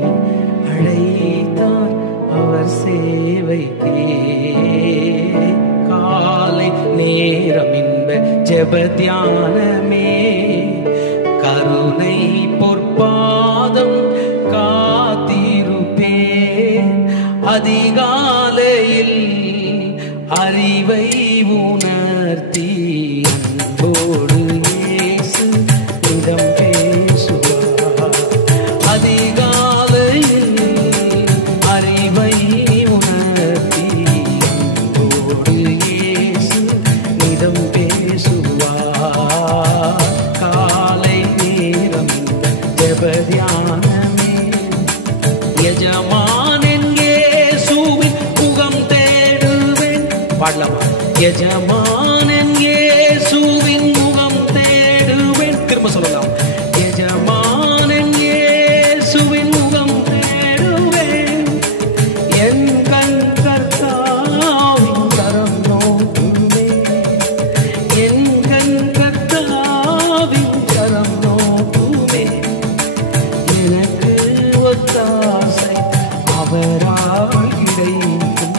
அழைத்தார் அவர் சேவைக்கே. காலை நேரம் இன்ப ஜெப தியானமே, கருணை பொற்பாதம் காத்திருப்பேன். அதிகாலையில் அறிவை உணர்த்தி அன்போடு இயேசு இதம் பேசுவார். அதிகாலையில் அறிவை உணர்த்தி அன்போடு இயேசு இதம் பேசுவார். காலை நேரம் ஜெப தியானமே, எஜமானன் இயேசுவின் முகம் தேடுவேன். பாடலாமா? எஜமானன் இயேசுவின் முகம் தேடுவேன். திரும்ப சொல்லலாம். எஜமானன் இயேசுவின் முகம் தேடுவேன், என் கண் கர்த்தாவின் கரம் நோக்குவேன். என் கண் கர்த்தாவின் கரம் நோக்குவேன். எனக்கு ஒத்தாசை அவரால் கிடைக்கும்,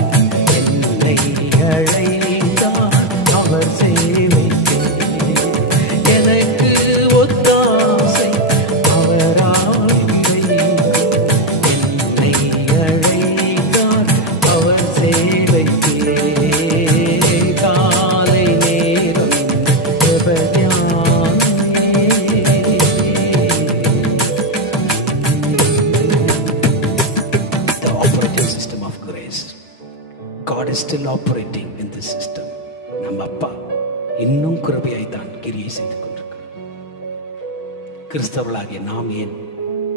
என்னை அழைத்தார் அவர் சேவைக்கே. எனக்கு ஒத்தாசை அவரால் கிடைக்கும், என்னை அழைத்தார் அவர் சேவைக்கே. காலை நேரம் ஜெப தியானமே. The operating system of grace. God is still operating in this system. நம்ம அப்பா இன்னும் கிருபையாய் தான் கிரியை செய்து கொண்டிருக்கிறார். கிறிஸ்தவர்களாகிய நாம் ஏன்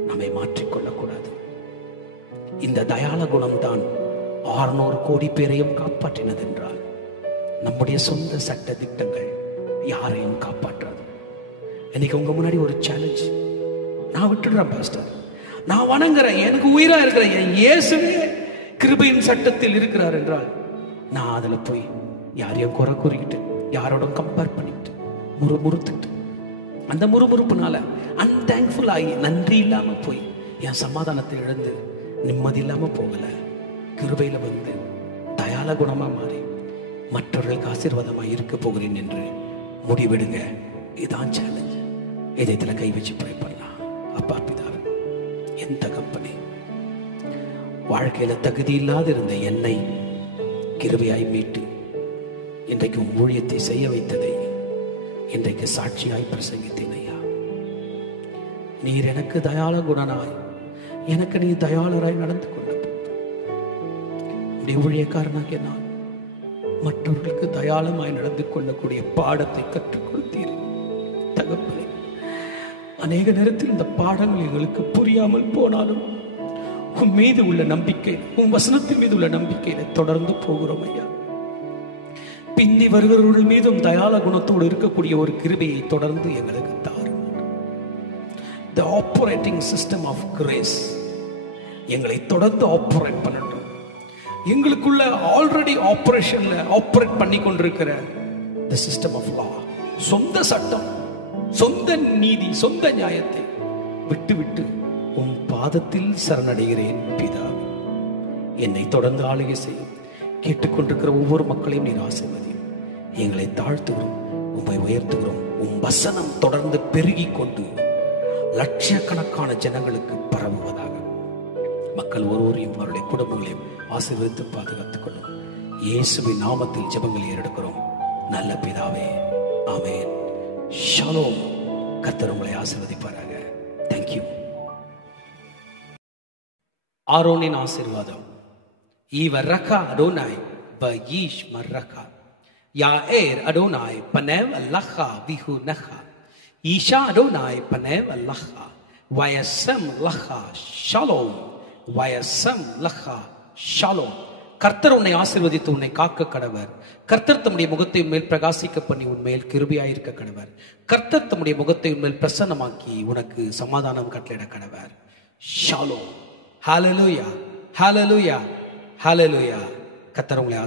நம்மை மாற்றிக்கொள்ளக்கூடாது? இந்த தயாள குணம் தான் 600 கோடி பேரையும் காப்பாற்றினது என்றால், நம்முடைய சொந்த சட்ட திட்டங்கள் யாரையும் காப்பாற்றாது. இன்னைக்கு உங்க முன்னாடி ஒரு சேலஞ்ச். நான் விட்டுடுறேன் பாஸ்டர், நான் வணங்குறேன், எனக்கு உயிரா இருக்கிற என் இயேசுவே கிருபையின் சட்டத்தில் இருக்கிறார் என்றால், நான் அதுல போய் யாரையும் குறை கூறிக்கிட்டு, யாரோட கம்பேர் பண்ணிட்டு, முறுமுறுத்துட்டு, அந்த முறுமுறுப்புனால அன்தேங்க்ஃபுல் ஆகி நன்றி இல்லாம போய் என் சமாதானத்தை இழந்து நிம்மதி இல்லாம போகல. கிருபையில வந்து தயாள குணமா மாறி மற்றவர்களுக்கு ஆசீர்வாதமா இருக்க போகிறேன் என்று முடிவெடுங்க. இதான் சேலஞ்ச். இதயத்துல கை வச்சு ப்ரே பண்ணலாம். அப்பா பிதாவே, என் தகப்பனே, வாழ்க்கையில தகுதி இல்லாத இருந்த என்னை கிருபையாய் மீட்டு இன்றைக்கு உம் ஊழியத்தை செய்ய வைத்ததை இன்றைக்கு சாட்சியாய் பிரசங்கித்தேன் ஐயா. நீர் எனக்கு தயாள குணனாய், எனக்கு நீ தயாளராய் நடந்து கொண்ட போது ஊழியக்காரனாகிய நான் மற்றவர்களுக்கு தயாளமாய் நடந்து கொள்ளக்கூடிய பாடத்தை கற்றுக் கொடுத்தீர் தகப்பனே. அநேக நேரத்தில் இந்த பாடங்கள் எங்களுக்கு புரியாமல் போனாலும் உன் மீது உள்ள நம்பிக்கை, உன் வசனத்தின் மீது உள்ள நம்பிக்கையில தொடர்ந்து போகிறோம் ஐயா. பிந்தி வருகிறவர்கள் மீதும் தயாள குணத்தோடு இருக்கக்கூடிய ஒரு கிருபையை தொடர்ந்து எங்களுக்கு தாரும். The operating system of grace எங்களை தொடர்ந்து ஆப்பரேட் பண்ணட்டும். எங்களுக்குள்ள ஆல்ரெடி ஆபரேஷன்ல ஆப்பரேட் பண்ணி கொண்டிருக்கிற the system of law, சொந்த சட்டம், சொந்த நீதி, சொந்த நியாயத்தை விட்டு விட்டு உன் பாதத்தில் சரணடைகிறேன் பிதா. என்னை தொடர்ந்து ஆளுகை செய்யும். கேட்டுக்கொண்டிருக்கிற ஒவ்வொரு மக்களையும் நீர் ஆசீர்வதியும். எங்களை தாழ்த்துகிறோம், உம்மை உயர்த்துகிறோம். உம் வசனம் தொடர்ந்து பெருகி கொண்டு லட்சக்கணக்கான ஜனங்களுக்கு பரவுவதாக. மக்கள் ஒருவரையும் அவருடைய குடும்பங்களையும் ஆசீர்வதித்து பாதுகாத்துக் கொள்ளும். இயேசுவின் நாமத்தில் ஜெபங்களை ஏறெடுக்கிறோம் நல்ல பிதாவே, ஆமென். ஷாலோம். கர்த்தர் உங்களை ஆசீர்வதிப்பாராக. தேங்க்யூ. ஆரோனின் ஆசீர்வாதம். Ivaraka Adonai Vayish Maraka Yair Adonai Panev Lacha Vihu Nacha Isha Adonai Panev Lacha Vayasem Lacha Shalom வயசம் லஹா ஷாலோம். கர்த்தர் உன்னை ஆசீர்வதித்து உன்னை காக்க கடவர். கர்த்தர் தம்முடைய முகத்தை மேல் பிரகாசிக்க பண்ணி உன்மேல் கிருபையாயிருக்க கடவர். கர்த்தர் தம்முடைய முகத்தை உன்மேல் பிரசன்னமாக்கி உனக்கு சமாதானம் கட்டளையிட கடவர். ஷாலோம். ஹல்லேலூயா, ஹல்லேலூயா, ஹல்லேலூயா. கர்த்தர் உங்களை